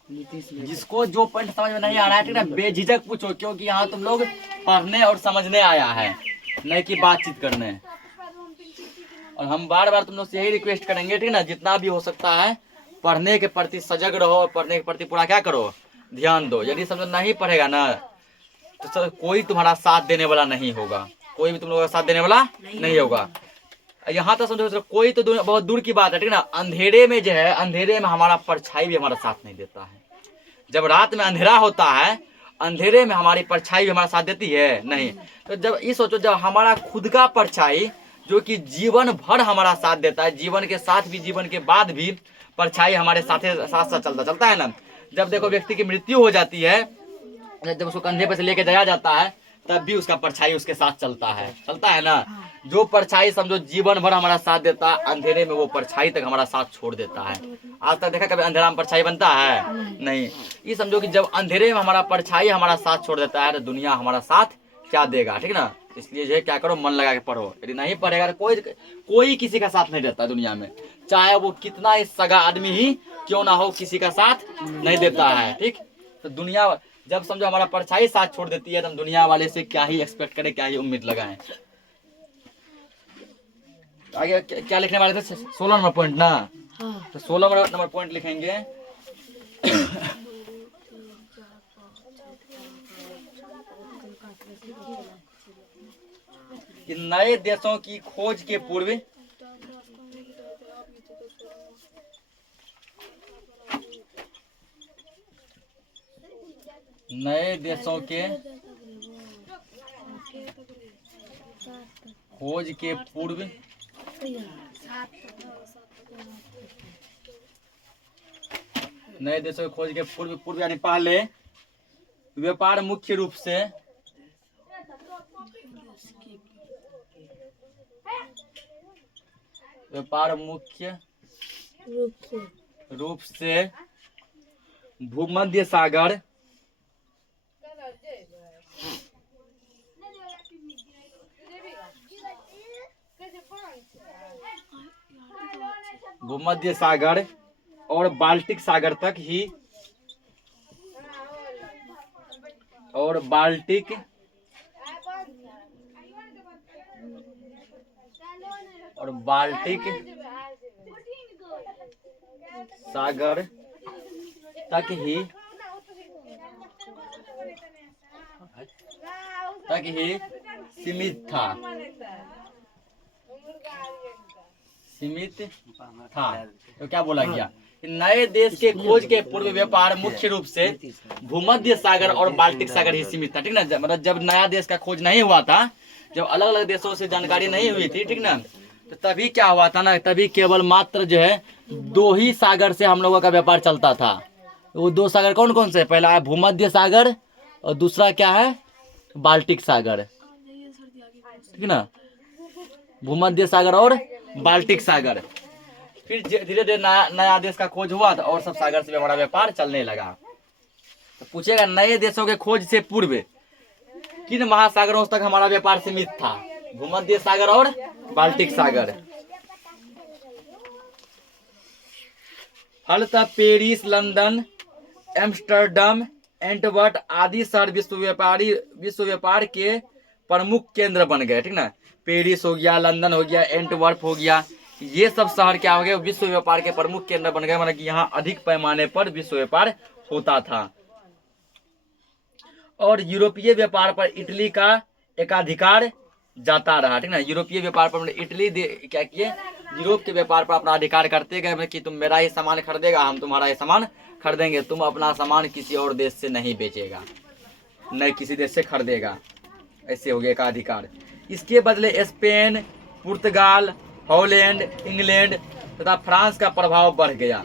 जिसको जो पॉइंट समझ में नहीं आ रहा है, ठीक ना, बेझिझक पूछो, क्योंकि यहाँ तुम लोग पढ़ने और समझने आया है, नहीं कि बातचीत करने। और हम बार बार तुम लोग से यही रिक्वेस्ट करेंगे, ठीक ना, जितना भी हो सकता है पढ़ने के प्रति सजग रहो और पढ़ने के प्रति पूरा क्या करो, ध्यान दो। यदि समझ नहीं पढ़ेगा ना तो कोई तुम्हारा साथ देने वाला नहीं होगा, कोई भी तुम लोगों का साथ देने वाला नहीं होगा। यहाँ तक समझो, कोई तो बहुत दूर की बात है, ठीक ना। अंधेरे में जो है, अंधेरे में हमारा परछाई भी हमारा साथ नहीं देता है। जब रात में अंधेरा होता है अंधेरे में हमारी परछाई भी हमारा साथ देती है नहीं। तो जब ये सोचो, जब हमारा खुद का परछाई जो कि जीवन भर हमारा साथ देता है, जीवन के साथ भी जीवन के बाद भी परछाई हमारे साथ साथ चलता है ना। जब देखो व्यक्ति की मृत्यु हो जाती है, जब उसको कंधे पर से लेके जाया जाता है, तब भी उसका परछाई उसके साथ चलता है ना। जो परछाई समझो जीवन भर हमारा साथ देता है, अंधेरे में वो परछाई तक हमारा साथ छोड़ देता है। आज तक देखा कभी अंधेरा में परछाई बनता है नहीं। ये समझो कि जब अंधेरे में हमारा परछाई हमारा साथ छोड़ देता है तो दुनिया हमारा साथ क्या देगा, ठीक ना। इसलिए जो है क्या करो, मन लगा के पढ़ो। यदि नहीं पढ़ेगा तो कोई किसी का साथ नहीं देता दुनिया में, चाहे वो कितना ही सगा आदमी ही क्यों ना हो, किसी का साथ नहीं देता है, ठीक। तो दुनिया जब समझो हमारा परछाई साथ छोड़ देती है तो हम दुनिया वाले से क्या ही एक्सपेक्ट करें, क्या ही उम्मीद लगाएं। आगे क्या लिखने वाले थे? 16 नंबर पॉइंट ना। तो 16 नंबर पॉइंट लिखेंगे कि नए देशों की खोज के पूर्व नए देशों के खोज के पूर्व नए देशों की खोज के पूर्व यानी पहले व्यापार मुख्य रूप से रूप से भूमध्य सागर और बाल्टिक सागर तक ही सागर तक ही सीमित था। तो क्या बोला गया, नए देश के खोज के पूर्व व्यापार मुख्य रूप से भूमध्य सागर और बाल्टिक सागर ही सीमित था, ठीक ना। मतलब जब नया देश का खोज नहीं हुआ था, जब अलग अलग देशों से जानकारी नहीं हुई थी, ठीक ना, तो तभी क्या हुआ था ना, तभी केवल मात्र जो है 2 ही सागर से हम लोगों का व्यापार चलता था। वो 2 सागर कौन कौन से? पहला है भूमध्य सागर और दूसरा क्या है, बाल्टिक सागर, ठीक ना। भूमध्य सागर और बाल्टिक सागर। फिर धीरे धीरे नया देश का खोज हुआ था और सब सागर से हमारा व्यापार चलने लगा। तो पूछेगा नए देशों के खोज से पूर्व किन महासागरों तक हमारा व्यापार सीमित था? भूमध्य सागर और बाल्टिक सागर। फलतः पेरिस, लंदन, एम्स्टर्डम, एंटवर्प आदि शहर विश्व व्यापार के प्रमुख केंद्र बन गए, ठीक ना। पेरिस हो गया, लंदन हो गया, एंटवर्प हो गया, ये सब शहर क्या हो गए, विश्व व्यापार के प्रमुख केंद्र बन गए। मतलब कि यहाँ अधिक पैमाने पर विश्व व्यापार होता था। और यूरोपीय व्यापार पर इटली का एकाधिकार जाता रहा, ठीक ना। यूरोपीय व्यापार पर इटली क्या किए, यूरोप के व्यापार पर अपना अधिकार करते गए कि तुम मेरा ही सामान खरीदेगा, हम तुम्हारा ही सामान खरीदेंगे, तुम अपना सामान किसी और देश से नहीं बेचेगा, न किसी देश से खरीदेगा, ऐसे हो गया का अधिकार। इसके बदले स्पेन, पुर्तगाल, हॉलैंड, इंग्लैंड तथा फ्रांस का प्रभाव बढ़ गया।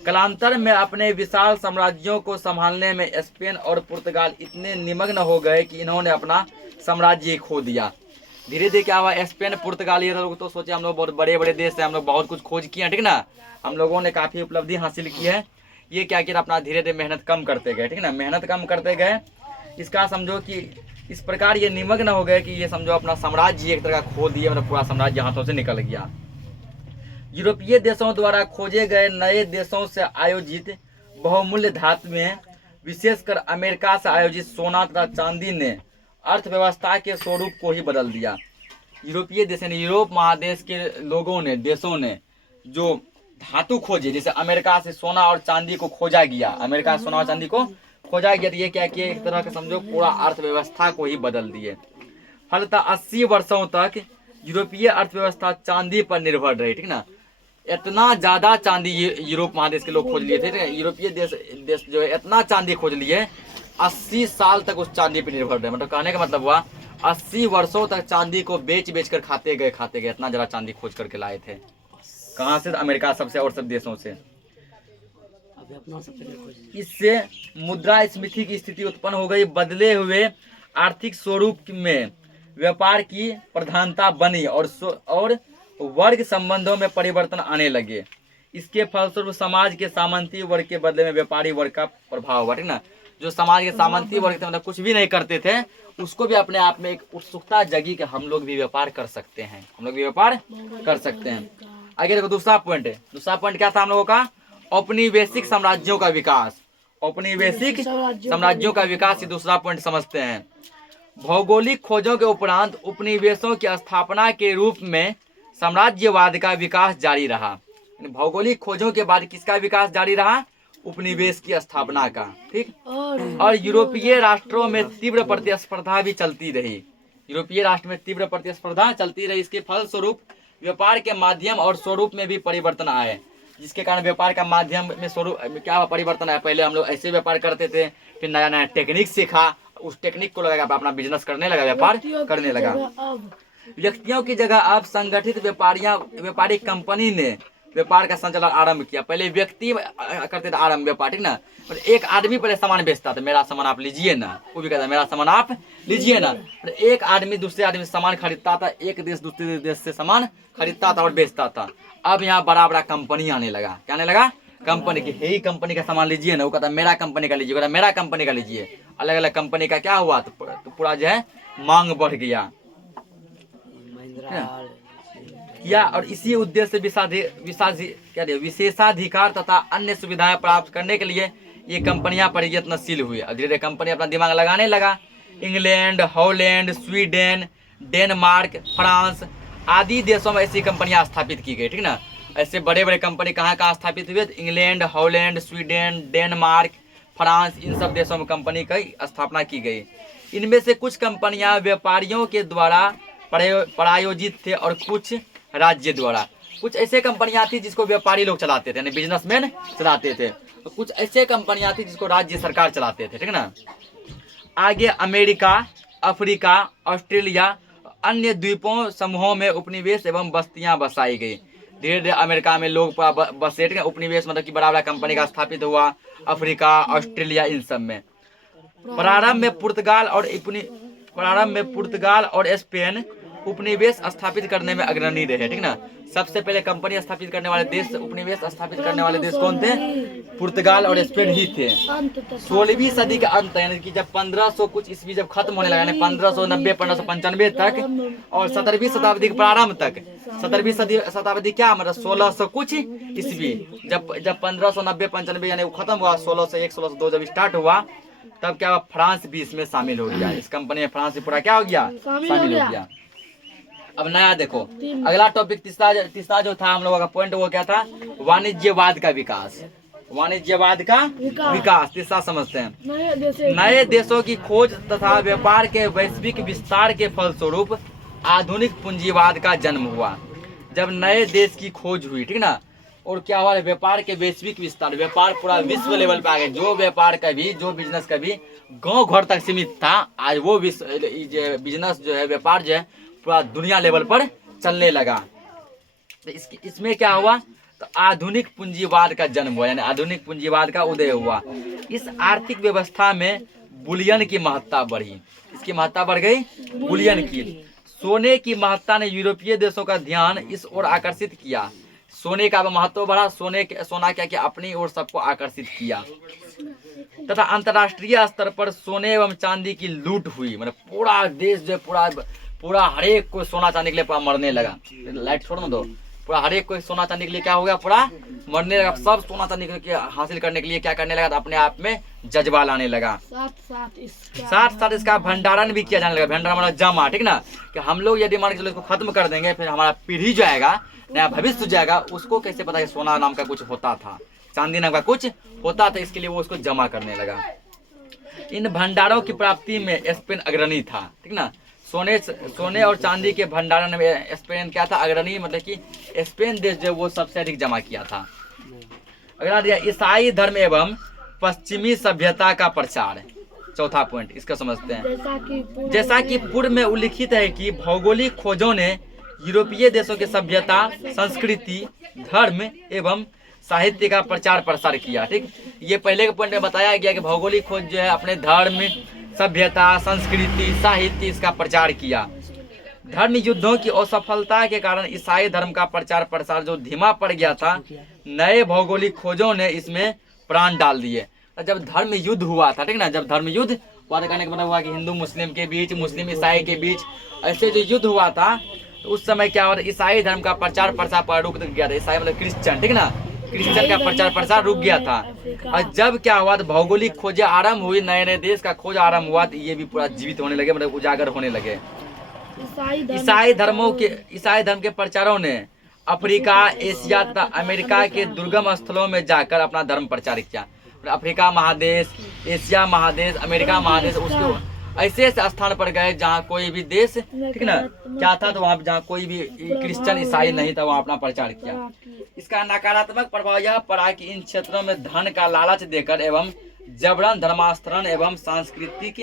कालांतर में अपने विशाल साम्राज्यों को संभालने में स्पेन और पुर्तगाल इतने निमग्न हो गए कि इन्होंने अपना साम्राज्य खो दिया। धीरे धीरे क्या हुआ, स्पेन, पुर्तगाल ये लोग तो सोचे हम लोग बहुत बड़े बड़े देश हैं, हम लोग बहुत कुछ खोज किए हैं, ठीक ना, हम लोगों ने काफ़ी उपलब्धि हासिल की है। ये क्या किया, अपना धीरे धीरे मेहनत कम करते गए, ठीक ना, मेहनत कम करते गए। इसका समझो कि इस प्रकार ये निमग्न हो गए कि ये समझो अपना साम्राज्य एक तरह खो दिया, मतलब पूरा साम्राज्य हाथों से निकल गया। यूरोपीय देशों द्वारा खोजे गए नए देशों से आयोजित बहुमूल्य धातु में विशेषकर अमेरिका से आयोजित सोना तथा चांदी ने अर्थव्यवस्था के स्वरूप को ही बदल दिया। यूरोपीय देश यानी यूरोप महादेश के लोगों ने, देशों ने जो धातु खोजे, जैसे अमेरिका से सोना और चांदी को खोजा गया, अमेरिका से सोना और चांदी को खोजा गया, तो ये क्या किया, एक तरह का समझो पूरा अर्थव्यवस्था को ही बदल दिए। फलतः 80 वर्षों तक यूरोपीय अर्थव्यवस्था चांदी पर निर्भर रही, ठीक ना। इतना ज्यादा चांदी यूरोप महादेश के लोग खोज लिए थे, यूरोपीय देश जो है इतना चांदी खोज लिए 80 साल तक उस चांदी पर निर्भर रहे। मतलब कहने का मतलब हुआ 80 वर्षों तक चांदी को बेच बेच कर खाते गए, इतना जरा चांदी खोज करके लाए थे। कहाँ से? अमेरिका सबसे और सब देशों से। इससे मुद्रास्फीति की स्थिति उत्पन्न हो गई, बदले हुए आर्थिक स्वरूप में व्यापार की प्रधानता बनी और वर्ग संबंधों में परिवर्तन आने लगे। इसके फलस्वरूप समाज के सामंती वर्ग के बदले में व्यापारी वर्ग का प्रभाव हुआ, ठीक ना। जो समाज के सामंती वर्ग थे, मतलब कुछ भी नहीं करते थे, उसको भी अपने आप में एक उत्सुकता जगी कि हम लोग भी व्यापार कर सकते हैं, हम लोग भी व्यापार कर सकते हैं। आगे देखो दूसरा पॉइंट है। दूसरा पॉइंट क्या था हम लोगों का? औपनिवेशिक साम्राज्यों का विकास। औपनिवेशिक साम्राज्यों का विकास, ये दूसरा पॉइंट समझते हैं। भौगोलिक खोजों के उपरांत उपनिवेशों की स्थापना के रूप में साम्राज्यवाद का विकास जारी रहा। भौगोलिक खोजों के बाद किसका विकास जारी रहा? उपनिवेश की स्थापना का, ठीक। और यूरोपीय राष्ट्रों में तीव्र प्रतिस्पर्धा भी चलती रही। यूरोपीय राष्ट्र में तीव्र प्रतिस्पर्धा चलती रही। इसके फलस्वरूप व्यापार के माध्यम और स्वरूप में भी परिवर्तन आए, जिसके कारण व्यापार का माध्यम में स्वरूप क्या परिवर्तन आया। पहले हम लोग ऐसे व्यापार करते थे, फिर नया नया टेक्निक सीखा, उस टेक्निक को लगा अपना बिजनेस करने लगा, व्यापार करने लगा। व्यक्तियों की जगह अब संगठित व्यापारिक कंपनी ने व्यापार का संचालन आरंभ किया। पहले व्यक्ति करते थे आरंभ व्यापार, ठीक ना। मतलब एक आदमी पहले सामान बेचता था, मेरा सामान आप लीजिए ना, वो भी कहता है मेरा सामान आप लीजिए ना। एक आदमी दूसरे आदमी से सामान खरीदता था, एक देश दूसरे देश से सामान खरीदता था और बेचता था। अब यहाँ बड़ा बड़ा कंपनी आने लगा। क्या आने लगा? कंपनी की। यही कंपनी का सामान लीजिए ना, वो कहता मेरा कंपनी का लीजिए, कहता मेरा कंपनी का लीजिए। अलग अलग कंपनी का क्या हुआ, तो पूरा जो है मांग बढ़ गया किया। और इसी उद्देश्य से विशेषाधिकार तथा अन्य सुविधाएं प्राप्त करने के लिए ये कंपनियां प्रयत्नशील हुई। और धीरे धीरे कंपनी अपना दिमाग लगाने लगा। England, Holland, Sweden, Denmark, France आदि देशों में ऐसी कंपनियां स्थापित की गई, ठीक ना। ऐसे बड़े बड़े कंपनी कहाँ स्थापित हुए? England, Holland, Sweden, Denmark, France, इन सब देशों में कंपनी की स्थापना की गई। इनमें से कुछ कंपनियां व्यापारियों के द्वारा प्रायोजित थे और कुछ राज्य द्वारा। कुछ ऐसे कंपनियां थी जिसको व्यापारी लोग चलाते थे, यानी बिजनेसमैन चलाते थे। तो कुछ ऐसे कंपनियां थी जिसको राज्य सरकार चलाते थे, ठीक ना। आगे अमेरिका, अफ्रीका, ऑस्ट्रेलिया, अन्य द्वीपों समूहों में उपनिवेश एवं बस्तियां बसाई गई। धीरे धीरे अमेरिका में लोग बसे, ठीक है। उपनिवेश मतलब कि बड़ा बड़ा कंपनी का स्थापित हुआ। अफ्रीका, ऑस्ट्रेलिया, इन सब में। प्रारंभ में पुर्तगाल और स्पेन उपनिवेश स्थापित करने में अग्रणी रहे, ठीक ना। सबसे पहले कंपनी स्थापित करने वाले देश, उपनिवेश स्थापित करने वाले देश कौन थे? पुर्तगाल और स्पेन ही थे। 16वीं सदी के अंत, यानी कि जब 1500 कुछ ईस्वी जब खत्म होने लगा, यानी 1590 1595 तक, और 17वीं शताब्दी के प्रारंभ तक। 17वीं शताब्दी क्या मतलब 1600 कुछ ईस्वी, जब 1590 95 यानी वो खत्म हुआ, 1601 1602 जब स्टार्ट हुआ, तब क्या हुआ? फ्रांस भी इसमें शामिल हो गया। इस कंपनी में फ्रांस भी पूरा क्या हो गया? शामिल हो गया। अब नया देखो, अगला टॉपिक तीसरा जो था हम लोगों का पॉइंट, वो क्या था? वाणिज्यवाद का विकास। वाणिज्यवाद का विकास तीसरा समझते हैं। नए देशों की खोज तथा व्यापार के वैश्विक विस्तार के फलस्वरूप आधुनिक पूंजीवाद का जन्म हुआ। जब नए देश की खोज हुई, ठीक ना, और क्या हुआ? व्यापार के वैश्विक विस्तार, व्यापार पूरा विश्व लेवल पे आ गया। जो व्यापार का भी, जो बिजनेस का भी गांव घर तक सीमित था, आज वो बिजनेस जो है, व्यापार जो है, पूरा दुनिया लेवल पर चलने लगा। तो इसमें क्या हुआ? तो आधुनिक पूंजीवाद का जन्म हुआ, यानी आधुनिक पूंजीवाद का उदय हुआ। इस आर्थिक व्यवस्था में बुलियन की महत्ता बढ़ी। इसकी महत्ता बढ़ गई, बुलियन की। सोने की महत्ता ने यूरोपीय देशों का ध्यान इस ओर आकर्षित किया। सोने का महत्व बढ़ा। सोना क्या किया? अपनी ओर सबको आकर्षित किया। तथा अंतर्राष्ट्रीय स्तर पर सोने एवं चांदी की लूट हुई। मतलब पूरा देश जो पूरा हरेक कोई सोना चांदी के लिए पूरा मरने लगा। लाइट छोड़ दो। पूरा हरेक कोई सोना चांदी के लिए क्या हो गया? पूरा मरने लगा। सब सोना चांदी के हासिल करने के लिए क्या करने लगा? तो अपने आप में जज्बा लाने लगा। साथ साथ इसका भंडारण भी किया जाने लगा। भंडारण मतलब जमा, ठीक ना, कि हम लोग यदि मान के चलो इसको खत्म कर देंगे, फिर हमारा पीढ़ी जो आएगा, नया भविष्य जाएगा, उसको कैसे पता है सोना नाम का कुछ होता था, चांदी नाम का कुछ होता था। इसके लिए वो उसको जमा करने लगा। इन भंडारों की प्राप्ति में स्पेन अग्रणी था, ठीक ना। सोने और चांदी के भंडारण में स्पेन क्या था? अग्रणी, मतलब कि स्पेन देश जो वो सबसे अधिक जमा किया था। अगला दिया ईसाई धर्म एवं पश्चिमी सभ्यता का प्रचार। चौथा पॉइंट इसका समझते हैं। जैसा कि पूर्व में उल्लिखित है कि भौगोलिक खोजों ने यूरोपीय देशों की सभ्यता, संस्कृति, धर्म एवं साहित्य का प्रचार प्रसार किया। ठीक, ये पहले के पॉइंट में बताया गया कि भौगोलिक खोज जो है अपने धर्म, सभ्यता, संस्कृति, साहित्य इसका प्रचार किया। धर्म युद्धों की असफलता के कारण ईसाई धर्म का प्रचार प्रसार जो धीमा पड़ गया था, नए भौगोलिक खोजों ने इसमें प्राण डाल दिए। जब धर्म युद्ध हुआ था, ठीक ना, जब धर्म युद्ध हुआ था, कहने का मतलब हुआ कि हिंदू मुस्लिम के बीच, मुस्लिम ईसाई के बीच ऐसे जो युद्ध हुआ था, तो उस समय क्या हुआ, ईसाई धर्म का प्रचार प्रसार रुक गया था। ईसाई मतलब क्रिश्चियन, ठीक ना, क्रिश्चियन का प्रचार प्रसार रुक गया था। और जब क्या हुआ तो भौगोलिक खोजें आरंभ हुई, नए नए देश का खोज आरंभ हुआ, तो ये भी पूरा जीवित होने लगे, मतलब उजागर होने लगे। ईसाई धर्म के प्रचारों ने अफ्रीका, एशिया तथा अमेरिका के दुर्गम स्थलों में जाकर अपना धर्म प्रचार किया। अफ्रीका महादेश, एशिया महादेश, अमेरिका महादेश, उसके ऐसे ऐसे स्थान पर गए जहाँ कोई भी देश, ठीक ना, क्या था, तो वहाँ जहाँ कोई भी क्रिश्चियन ईसाई नहीं था, वहाँ अपना प्रचार किया। इसका नकारात्मक प्रभाव यह पड़ा कि इन क्षेत्रों में धन का लालच देकर एवं जबरन धर्मांतरण एवं सांस्कृतिक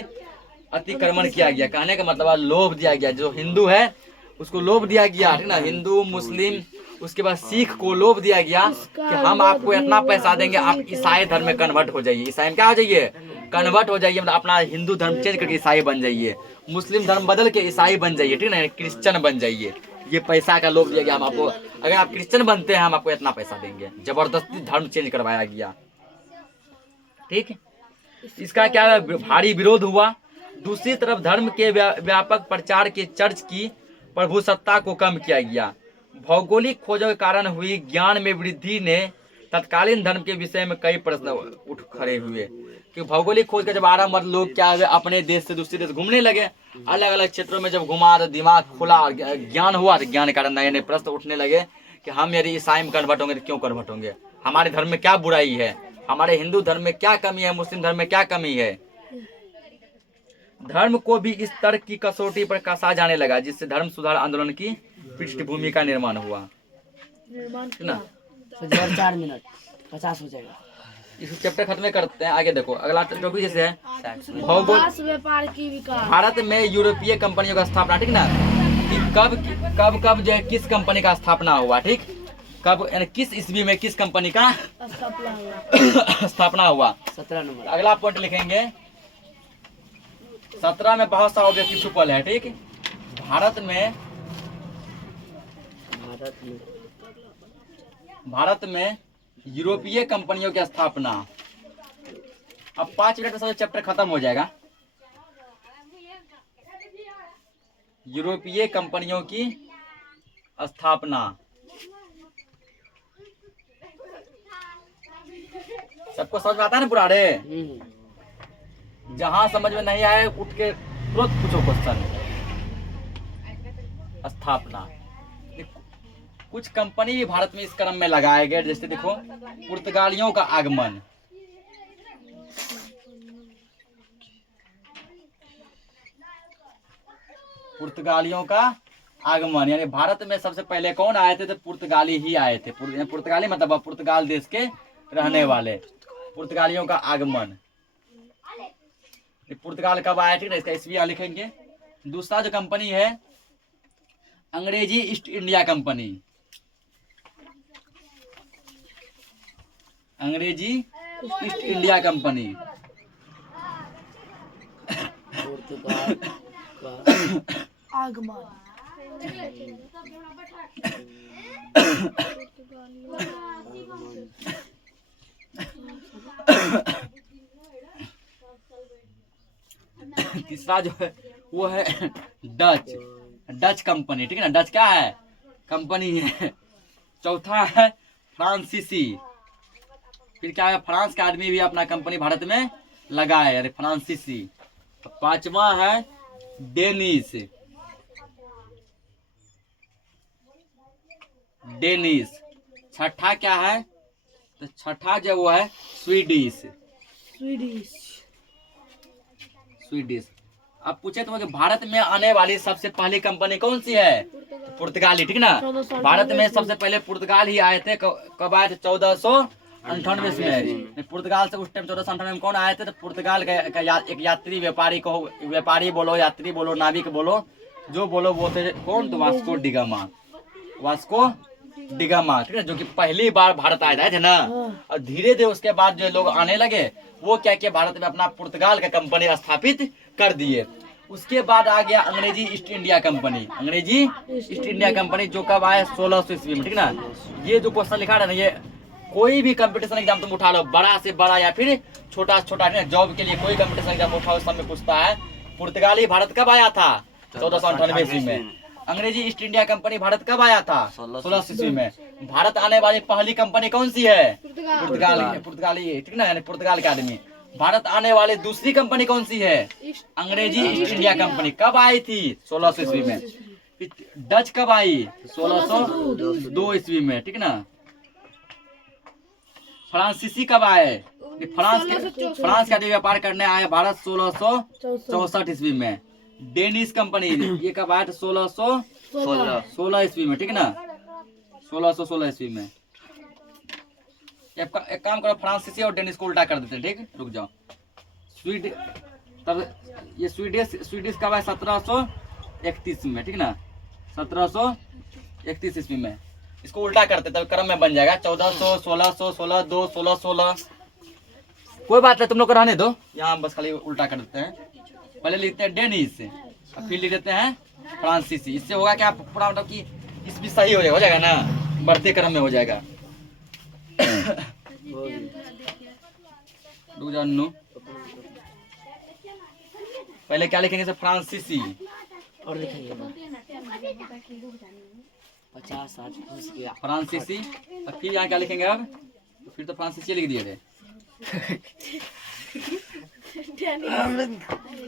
अतिक्रमण किया गया। कहने का मतलब लोभ दिया गया, जो हिंदू है उसको लोभ दिया गया, ठीक ना, हिंदू मुस्लिम, उसके बाद सिख को लोभ दिया गया कि हम आपको इतना पैसा देंगे, आप ईसाई धर्म में कन्वर्ट हो जाइए। ईसाई में क्या हो जाइए, कन्वर्ट हो जाइए, मतलब अपना हिंदू धर्म चेंज करके ईसाई बन जाइए, मुस्लिम धर्म बदल के ईसाई बन जाइए, ठीक ना, क्रिश्चियन बन जाइए। ये पैसा का लोभ दिया गया, हम आपको, अगर आप क्रिश्चियन बनते हैं हम आपको इतना पैसा देंगे। जबरदस्ती धर्म चेंज करवाया गया। ठीक, इसका क्या भारी विरोध हुआ। दूसरी तरफ धर्म के व्यापक प्रचार के चर्च की प्रभुसत्ता को कम किया गया। भौगोलिक खोजों के कारण हुई ज्ञान में वृद्धि ने तत्कालीन धर्म के विषय में कई प्रश्न उठ खड़े हुए। कि भौगोलिक खोज का जब आरंभ, मतलब लोग क्या है अपने देश से दूसरे देश घूमने लगे, अलग अलग क्षेत्रों में जब घुमा तो दिमाग खुला और ज्ञान हुआ, तो ज्ञान के कारण नए नए प्रश्न उठने लगे कि हम यदि ईसाई में कन्वर्ट होंगे तो क्यों कन्वर्ट होंगे, हमारे धर्म में क्या बुराई है, हमारे हिंदू धर्म में क्या कमी है, मुस्लिम धर्म में क्या कमी है। धर्म को भी इस तर्क की कसौटी पर कसा जाने लगा, जिससे धर्म सुधार आंदोलन की पृष्ठभूमि का निर्माण हुआ। ना 4 मिनट 50 हो जाएगा। इस चैप्टर खत्म करते हैं, आगे देखो अगला टॉपिक जैसे है भौगोल व्यापार की विकास। भारत में यूरोपीय कंपनियों का स्थापना, ठीक ना, कि कब जो है किस कंपनी का स्थापना हुआ, ठीक, कब यानी किस ईस्वी में किस कंपनी का स्थापना हुआ। 17 नंबर। अगला पॉइंट लिखेंगे 17 में बहुत सा ऑब्जेक्टिव छुपल है। ठीक, भारत में यूरोपीय कंपनियों की स्थापना। अब 5 मिनट में सब चैप्टर खत्म हो जाएगा। यूरोपीय कंपनियों की स्थापना, सबको समझ में आता है ना पूरा? रे जहां समझ में नहीं आए उठ के तुरंत पूछो क्वेश्चन। स्थापना, कुछ कंपनी भी भारत में इस क्रम में लगाए गए, जैसे देखो पुर्तगालियों का आगमन, पुर्तगालियों का आगमन, यानी भारत में सबसे पहले कौन आए थे? तो पुर्तगाली ही आए थे। पुर्तगाली मतलब पुर्तगाल देश के रहने वाले, पुर्तगालियों का आगमन। पुर्तगाल कब आया, ठीक है, इसका ईस्वी लिखेंगे। दूसरा जो कंपनी है अंग्रेजी ईस्ट इंडिया कंपनी, अंग्रेजी ईस्ट इंडिया कंपनी। पुर्तगाल का आगमन। तीसरा जो है वो है डच कंपनी, ठीक है ना, डच क्या है? कंपनी है। चौथा है फ्रांसीसी, फिर क्या है, फ्रांस का आदमी भी अपना कंपनी भारत में लगाए, अरे फ्रांसीसी। पांचवा है डेनिस, डेनिस। छठा क्या है? तो छठा जो वो है स्वीडिश, स्वीडिश। स्वीडिश। अब पूछे तो भारत में आने वाली सबसे पहली कंपनी कौन सी है? पुर्तगाली, ठीक ना। भारत में सबसे पहले पुर्तगाल ही आए थे। कब आए थे? 98 ईस्वी में पुर्तगाल से उस टाइम 1498 में कौन आए थे? तो पुर्तगाल एक यात्री व्यापारी बोलो, यात्री बोलो, नाविक बोलो, जो बोलो वो थे कौन? तो वास्को डिगामा, वास्को डिगामा, ठीक है, जो कि पहली बार भारत आए थे ना। और धीरे धीरे उसके बाद जो लोग आने लगे वो क्या किया, भारत में अपना पुर्तगाल का कंपनी स्थापित कर दिए। उसके बाद आ गया अंग्रेजी ईस्ट इंडिया कंपनी, अंग्रेजी ईस्ट इंडिया कंपनी जो कब आया? 1600 ईस्वी में, ठीक ना। ये जो क्वेश्चन लिखा है ना, ये कोई भी कंपटीशन एग्जाम तुम उठा लो, बड़ा से बड़ा या फिर छोटा से छोटा, जॉब के लिए कोई कंपटीशन एग्जाम उठाओ, सब में पूछता है पुर्तगाली भारत कब आया था? 1498 ईस्वी में। अंग्रेजी ईस्ट इंडिया कंपनी भारत कब आया था? 1600 ईस्वी में। भारत आने वाली पहली कंपनी कौन सी है? पुर्तगाली, ठीक ना, यानी पुर्तगाल के आदमी। भारत आने वाली दूसरी कंपनी कौन सी है? अंग्रेजी ईस्ट इंडिया कंपनी। कब आई थी? 1600 ईस्वी में। डच कब आई? 1602 ईस्वी में, ठीक ना। फ्रांसीसी कब आए? फ्रांस का व्यापार करने आए भारत 1664 ईस्वी में। डेनिश कंपनी ये कब आया? 1616 ईस्वी में, ठीक ना, 1616 ईस्वी में। एक काम करो, फ्रांसीसी और डेनिश को उल्टा कर देते हैं, ठीक, रुक जाओ। तब ये स्वीडिश कब आया? 1731 में, ठीक ना, 1731 ईस्वी में। इसको उल्टा करते तब क्रम में बन जाएगा 1400, 1600, 1602, 1616। कोई बात नहीं, तुम लोग को रहने दो, यहाँ बस खाली उल्टा कर देते हैं। पहले लिखते हैं डेनिश, फिर लिख देते हैं फ्रांसीसी। इससे होगा क्या, पूरा मतलब कि इसमें सही हो जाएगा ना, बढ़ते क्रम में हो जाएगा। पहले क्या लिखेंगे? सब फ्रांसीसी और लिखेंगे 50 60 घुस गया फ्रांसीसी। और फिर यहाँ क्या लिखेंगे? अब तो फिर तो फ्रांसीसी लिख दिए थे।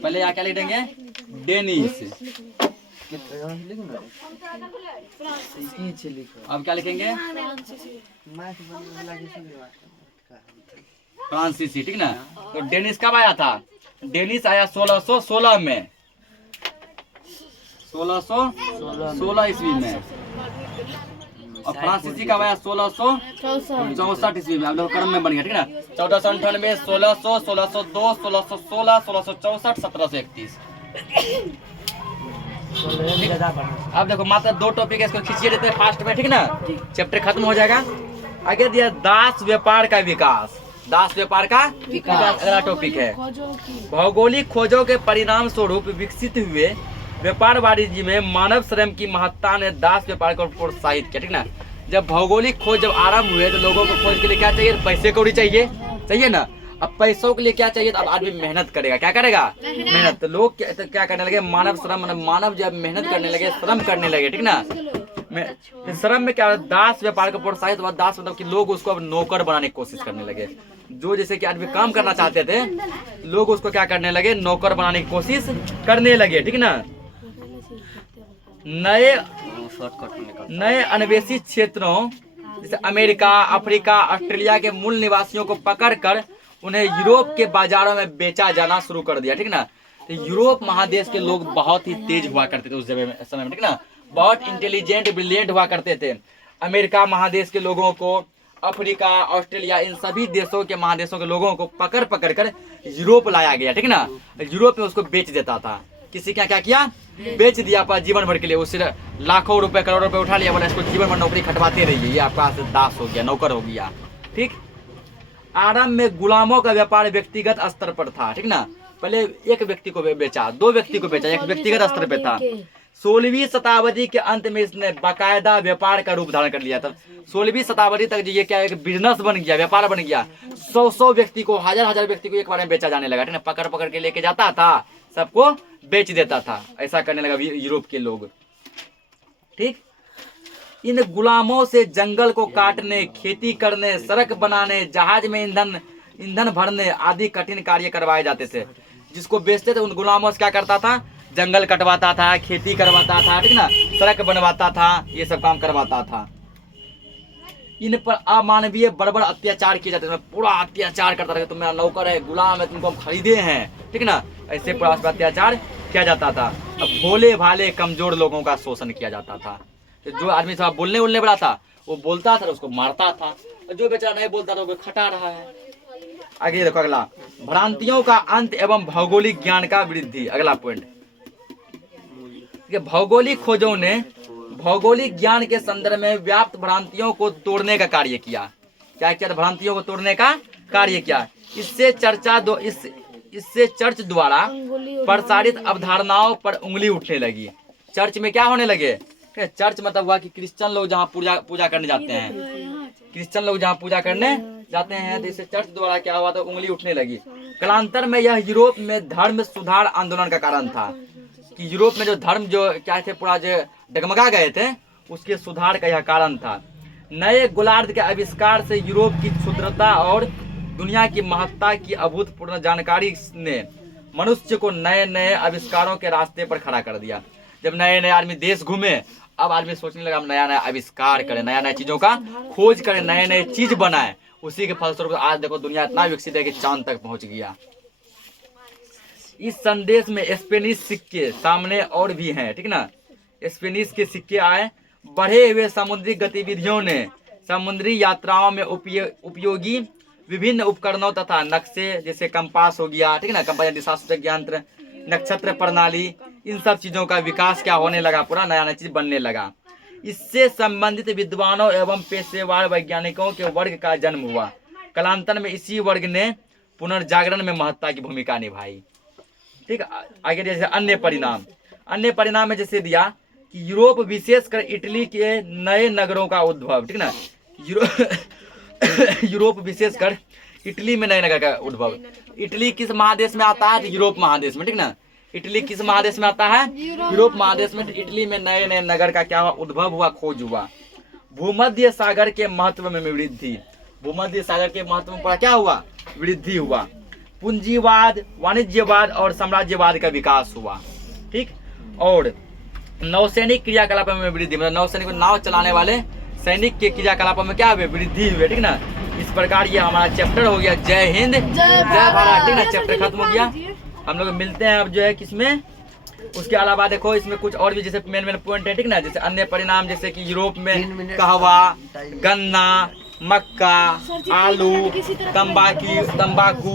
पहले यहाँ क्या लिखेंगे? डेनिश। अब क्या लिखेंगे? फ्रांसीसी, ठीक ना। तो डेनिश कब आया था? डेनिश आया 1616 में, 1616 ईस्वी में। और फ्रांसीसी कब आया? 1664 ईस्वी में। अब देखो क्रम में बन गया, ठीक ना। 1498, 1600, 1602, 1616, 1664, 1731। अब देखो मात्र 2 टॉपिक है, इसको खींचिए देते हैं फास्ट में, ठीक ना, चैप्टर खत्म हो जाएगा। आगे दिया दास व्यापार का विकास। दास व्यापार का विकास अगला टॉपिक है। भौगोलिक खोजों के परिणाम स्वरूप विकसित हुए व्यापार वाणिज्य में मानव श्रम की महत्ता ने दास व्यापार को प्रोत्साहित किया, ठीक ना। जब भौगोलिक खोज जब आरंभ हुए तो लोगों को खोज के लिए क्या चाहिए? पैसे कौड़ी चाहिए ना। अब पैसों के लिए क्या चाहिए? तो अब आदमी मेहनत करेगा। क्या करेगा? मेहनत। तो लोग क्या करने लगे? मानव श्रम, मानव जब मेहनत करने लगे, श्रम करने लगे, ठीक ना। श्रम में क्या? दास व्यापार को प्रोत्साहित हुआ। दास मतलब कि लोग उसको अब नौकर बनाने की कोशिश करने लगे। जो जैसे कि आदमी काम करना चाहते थे, लोग उसको क्या करने लगे? नौकर बनाने की कोशिश करने लगे, ठीक ना। नए अन्वेषित क्षेत्रों जैसे अमेरिका, अफ्रीका, ऑस्ट्रेलिया के मूल निवासियों को पकड़कर उन्हें यूरोप के बाजारों में बेचा जाना शुरू कर दिया, ठीक ना। तो यूरोप महादेश के लोग बहुत ही तेज हुआ करते थे उस समय में, ठीक ना। बहुत इंटेलिजेंट, ब्रिलियंट हुआ करते थे। अमेरिका महादेश के लोगों को, अफ्रीका, ऑस्ट्रेलिया, इन सभी देशों के महादेशों के लोगों को पकड़ कर यूरोप लाया गया, ठीक ना। यूरोप में उसको बेच देता था। किसी क्या किया? बेच दिया पर जीवन भर के लिए। उससे लाखों रुपए, करोड़ों रुपए उठा लिया, बोला इसको जीवन भर नौकरी खटवाते रहिए, ये आपका दास हो गया, नौकर हो गया, ठीक। आरंभ में गुलामों का व्यापार व्यक्तिगत स्तर पर था, ठीक ना। पहले एक व्यक्ति को बेचा, 2 व्यक्ति को बेचा, एक व्यक्तिगत स्तर पर था। 16वीं शताब्दी के अंत में इसने बाकायदा व्यापार का रूप धारण कर लिया था। 16वीं शताब्दी तक ये क्या, एक बिजनेस बन गया, व्यापार बन गया। 100 व्यक्ति को, हजार व्यक्ति को एक बार में बेचा जाने लगा, ठीक ना। पकड़ के लेके जाता था, सबको बेच देता था। ऐसा करने लगा यूरोप के लोग, ठीक। इन गुलामों से जंगल को काटने, खेती करने, सड़क बनाने, जहाज में ईंधन भरने आदि कठिन कार्य करवाए जाते थे। जिसको बेचते थे उन गुलामों से क्या करता था? जंगल कटवाता था, खेती करवाता था, ठीक ना, सड़क बनवाता था, ये सब काम करवाता था। इन पर अमानवीय बड़बड़ अत्याचार किए जाते थे। पूरा अत्याचार करता था, तुम मेरा नौकर है, गुलाम है, तुमको हम खरीदे हैं, ठीक ना। ऐसे पूरा अत्याचार किया जाता था। अब भोले भाले कमजोर लोगों का शोषण किया जाता था। तो जो आदमी था बोलने वाला था, वो बोलता था उसको मारता था, और जो बेचारा नहीं बोलता था वो खटा रहा है। आगे देखो अगला, भ्रांतियों का अंत एवं भौगोलिक ज्ञान का वृद्धि। अगला पॉइंट, भौगोलिक खोजों ने भौगोलिक ज्ञान के संदर्भ में व्याप्त भ्रांतियों को तोड़ने का कार्य किया। क्या किया? भ्रांतियों को तोड़ने का कार्य किया। इससे चर्च द्वारा प्रसारित अवधारणाओं पर उंगली उठने लगी। चर्च में क्या होने लगे? चर्च मतलब हुआ कि क्रिश्चियन लोग जहाँ पूजा करने जाते हैं, क्रिश्चियन लोग जहाँ पूजा करने जाते हैं, तो इससे चर्च द्वारा क्या हुआ? तो उंगली उठने लगी। कालांतर में यह यूरोप में धर्म सुधार आंदोलन का कारण था, कि यूरोप में जो धर्म जो क्या थे पूरा जो डगमगा गए थे, उसके सुधार का यह कारण था। नए गोलार्ध के आविष्कार से यूरोप की क्षुद्रता और दुनिया की महत्ता की अभूतपूर्व जानकारी ने मनुष्य को नए नए आविष्कारों के रास्ते पर खड़ा कर दिया। जब नए नए आदमी देश घूमे, अब आदमी सोचने लगा हम नया नया आविष्कार करें, नया नया चीजों का खोज करें, नए नए चीज बनाए। उसी के फलस्वरूप आज देखो दुनिया इतना विकसित है कि चांद तक पहुंच गया। इस संदेश में स्पेनिश सिक्के सामने और भी हैं, ठीक ना। स्पेनिश के सिक्के आए। बढ़े हुए समुद्री गतिविधियों ने समुद्री यात्राओं में उपयोगी विभिन्न उपकरणों तथा नक्शे, जैसे कंपास हो गया, ठीक है ना, कंपास दिशा सूचक यंत्र, नक्षत्र प्रणाली, इन सब चीजों का विकास क्या होने लगा? पूरा नया नया चीज बनने लगा। इससे संबंधित विद्वानों एवं पेशेवर वैज्ञानिकों के वर्ग का जन्म हुआ। कालांतर में इसी वर्ग ने पुनर्जागरण में महत्ता की भूमिका निभाई। ठीक, आगे जैसे अन्य परिणाम में जैसे दिया कि यूरोप विशेषकर इटली के नए नगरों का उद्भव, ठीक ना। यूरोप विशेषकर इटली में नए नगर का उद्भव। इटली किस महादेश में आता है? यूरोप महादेश में, ठीक ना। इटली किस महादेश में आता है? यूरोप महादेश में। इटली में नए नए नगर का क्या हुआ? उद्भव हुआ, खोज हुआ। भूमध्य सागर के महत्व में वृद्धि। भूमध्य सागर के महत्व में क्या हुआ? वृद्धि हुआ। पूंजीवाद, वाणिज्यवाद और साम्राज्यवाद का विकास हुआ। ठीक, और नौसैनिक क्रियाकलापों में वृद्धि, मतलब नौसैनिक नाव चलाने वाले सैनिक के क्रियाकलापों में क्या हुए? वृद्धि हुई, ठीक ना। इस प्रकार ये हमारा चैप्टर हो गया जय हिंद जय भारत, ठीक ना। चैप्टर खत्म हो गया। हम लोग मिलते हैं अब जो है किसमें, उसके अलावा देखो इसमें कुछ और भी जैसे मेन पॉइंट है, ठीक ना। जैसे अन्य परिणाम, जैसे कि यूरोप में कहवा, गन्ना, मक्का, आलू, तंबाकू,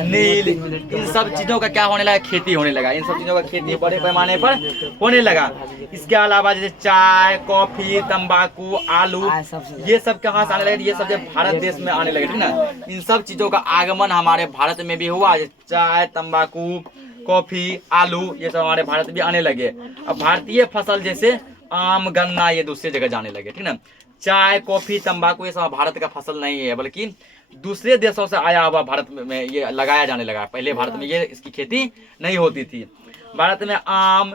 नील, इन सब चीजों का क्या होने लगा? खेती होने लगा। इन सब चीजों का खेती बड़े पैमाने पर होने लगा। इसके अलावा जैसे चाय, कॉफी, तंबाकू, आलू, ये सब कहाँ से आने लगे? ये सब भारत देश में आने लगे, ठीक ना। इन सब चीजों का आगमन हमारे भारत में भी हुआ। चाय, तंबाकू, कॉफी, आलू, ये सब हमारे भारत भी आने लगे। अब भारतीय फसल जैसे आम, गन्ना, ये दूसरी जगह जाने लगे, ठीक ना। चाय, कॉफी, तंबाकू, ये सब भारत का फसल नहीं है, बल्कि दूसरे देशों से आया हुआ भारत में ये लगाया जाने लगा। पहले भारत में ये इसकी खेती नहीं होती थी। भारत में आम,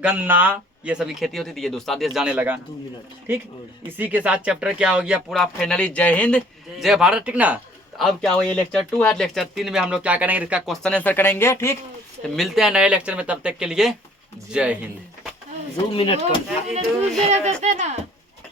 गन्ना, ये सभी खेती होती थी, ये दूसरा देश जाने लगा। ठीक, इसी के साथ चैप्टर क्या हो गया पूरा फाइनली जय हिंद जय भारत, ठीक ना। तो अब क्या हो, ये लेक्चर 2 है। लेक्चर 3 में हम लोग क्या करेंगे? इसका क्वेश्चन आंसर करेंगे। ठीक, तो मिलते हैं नए लेक्चर में, तब तक के लिए जय हिंद। 2 मिनट कम।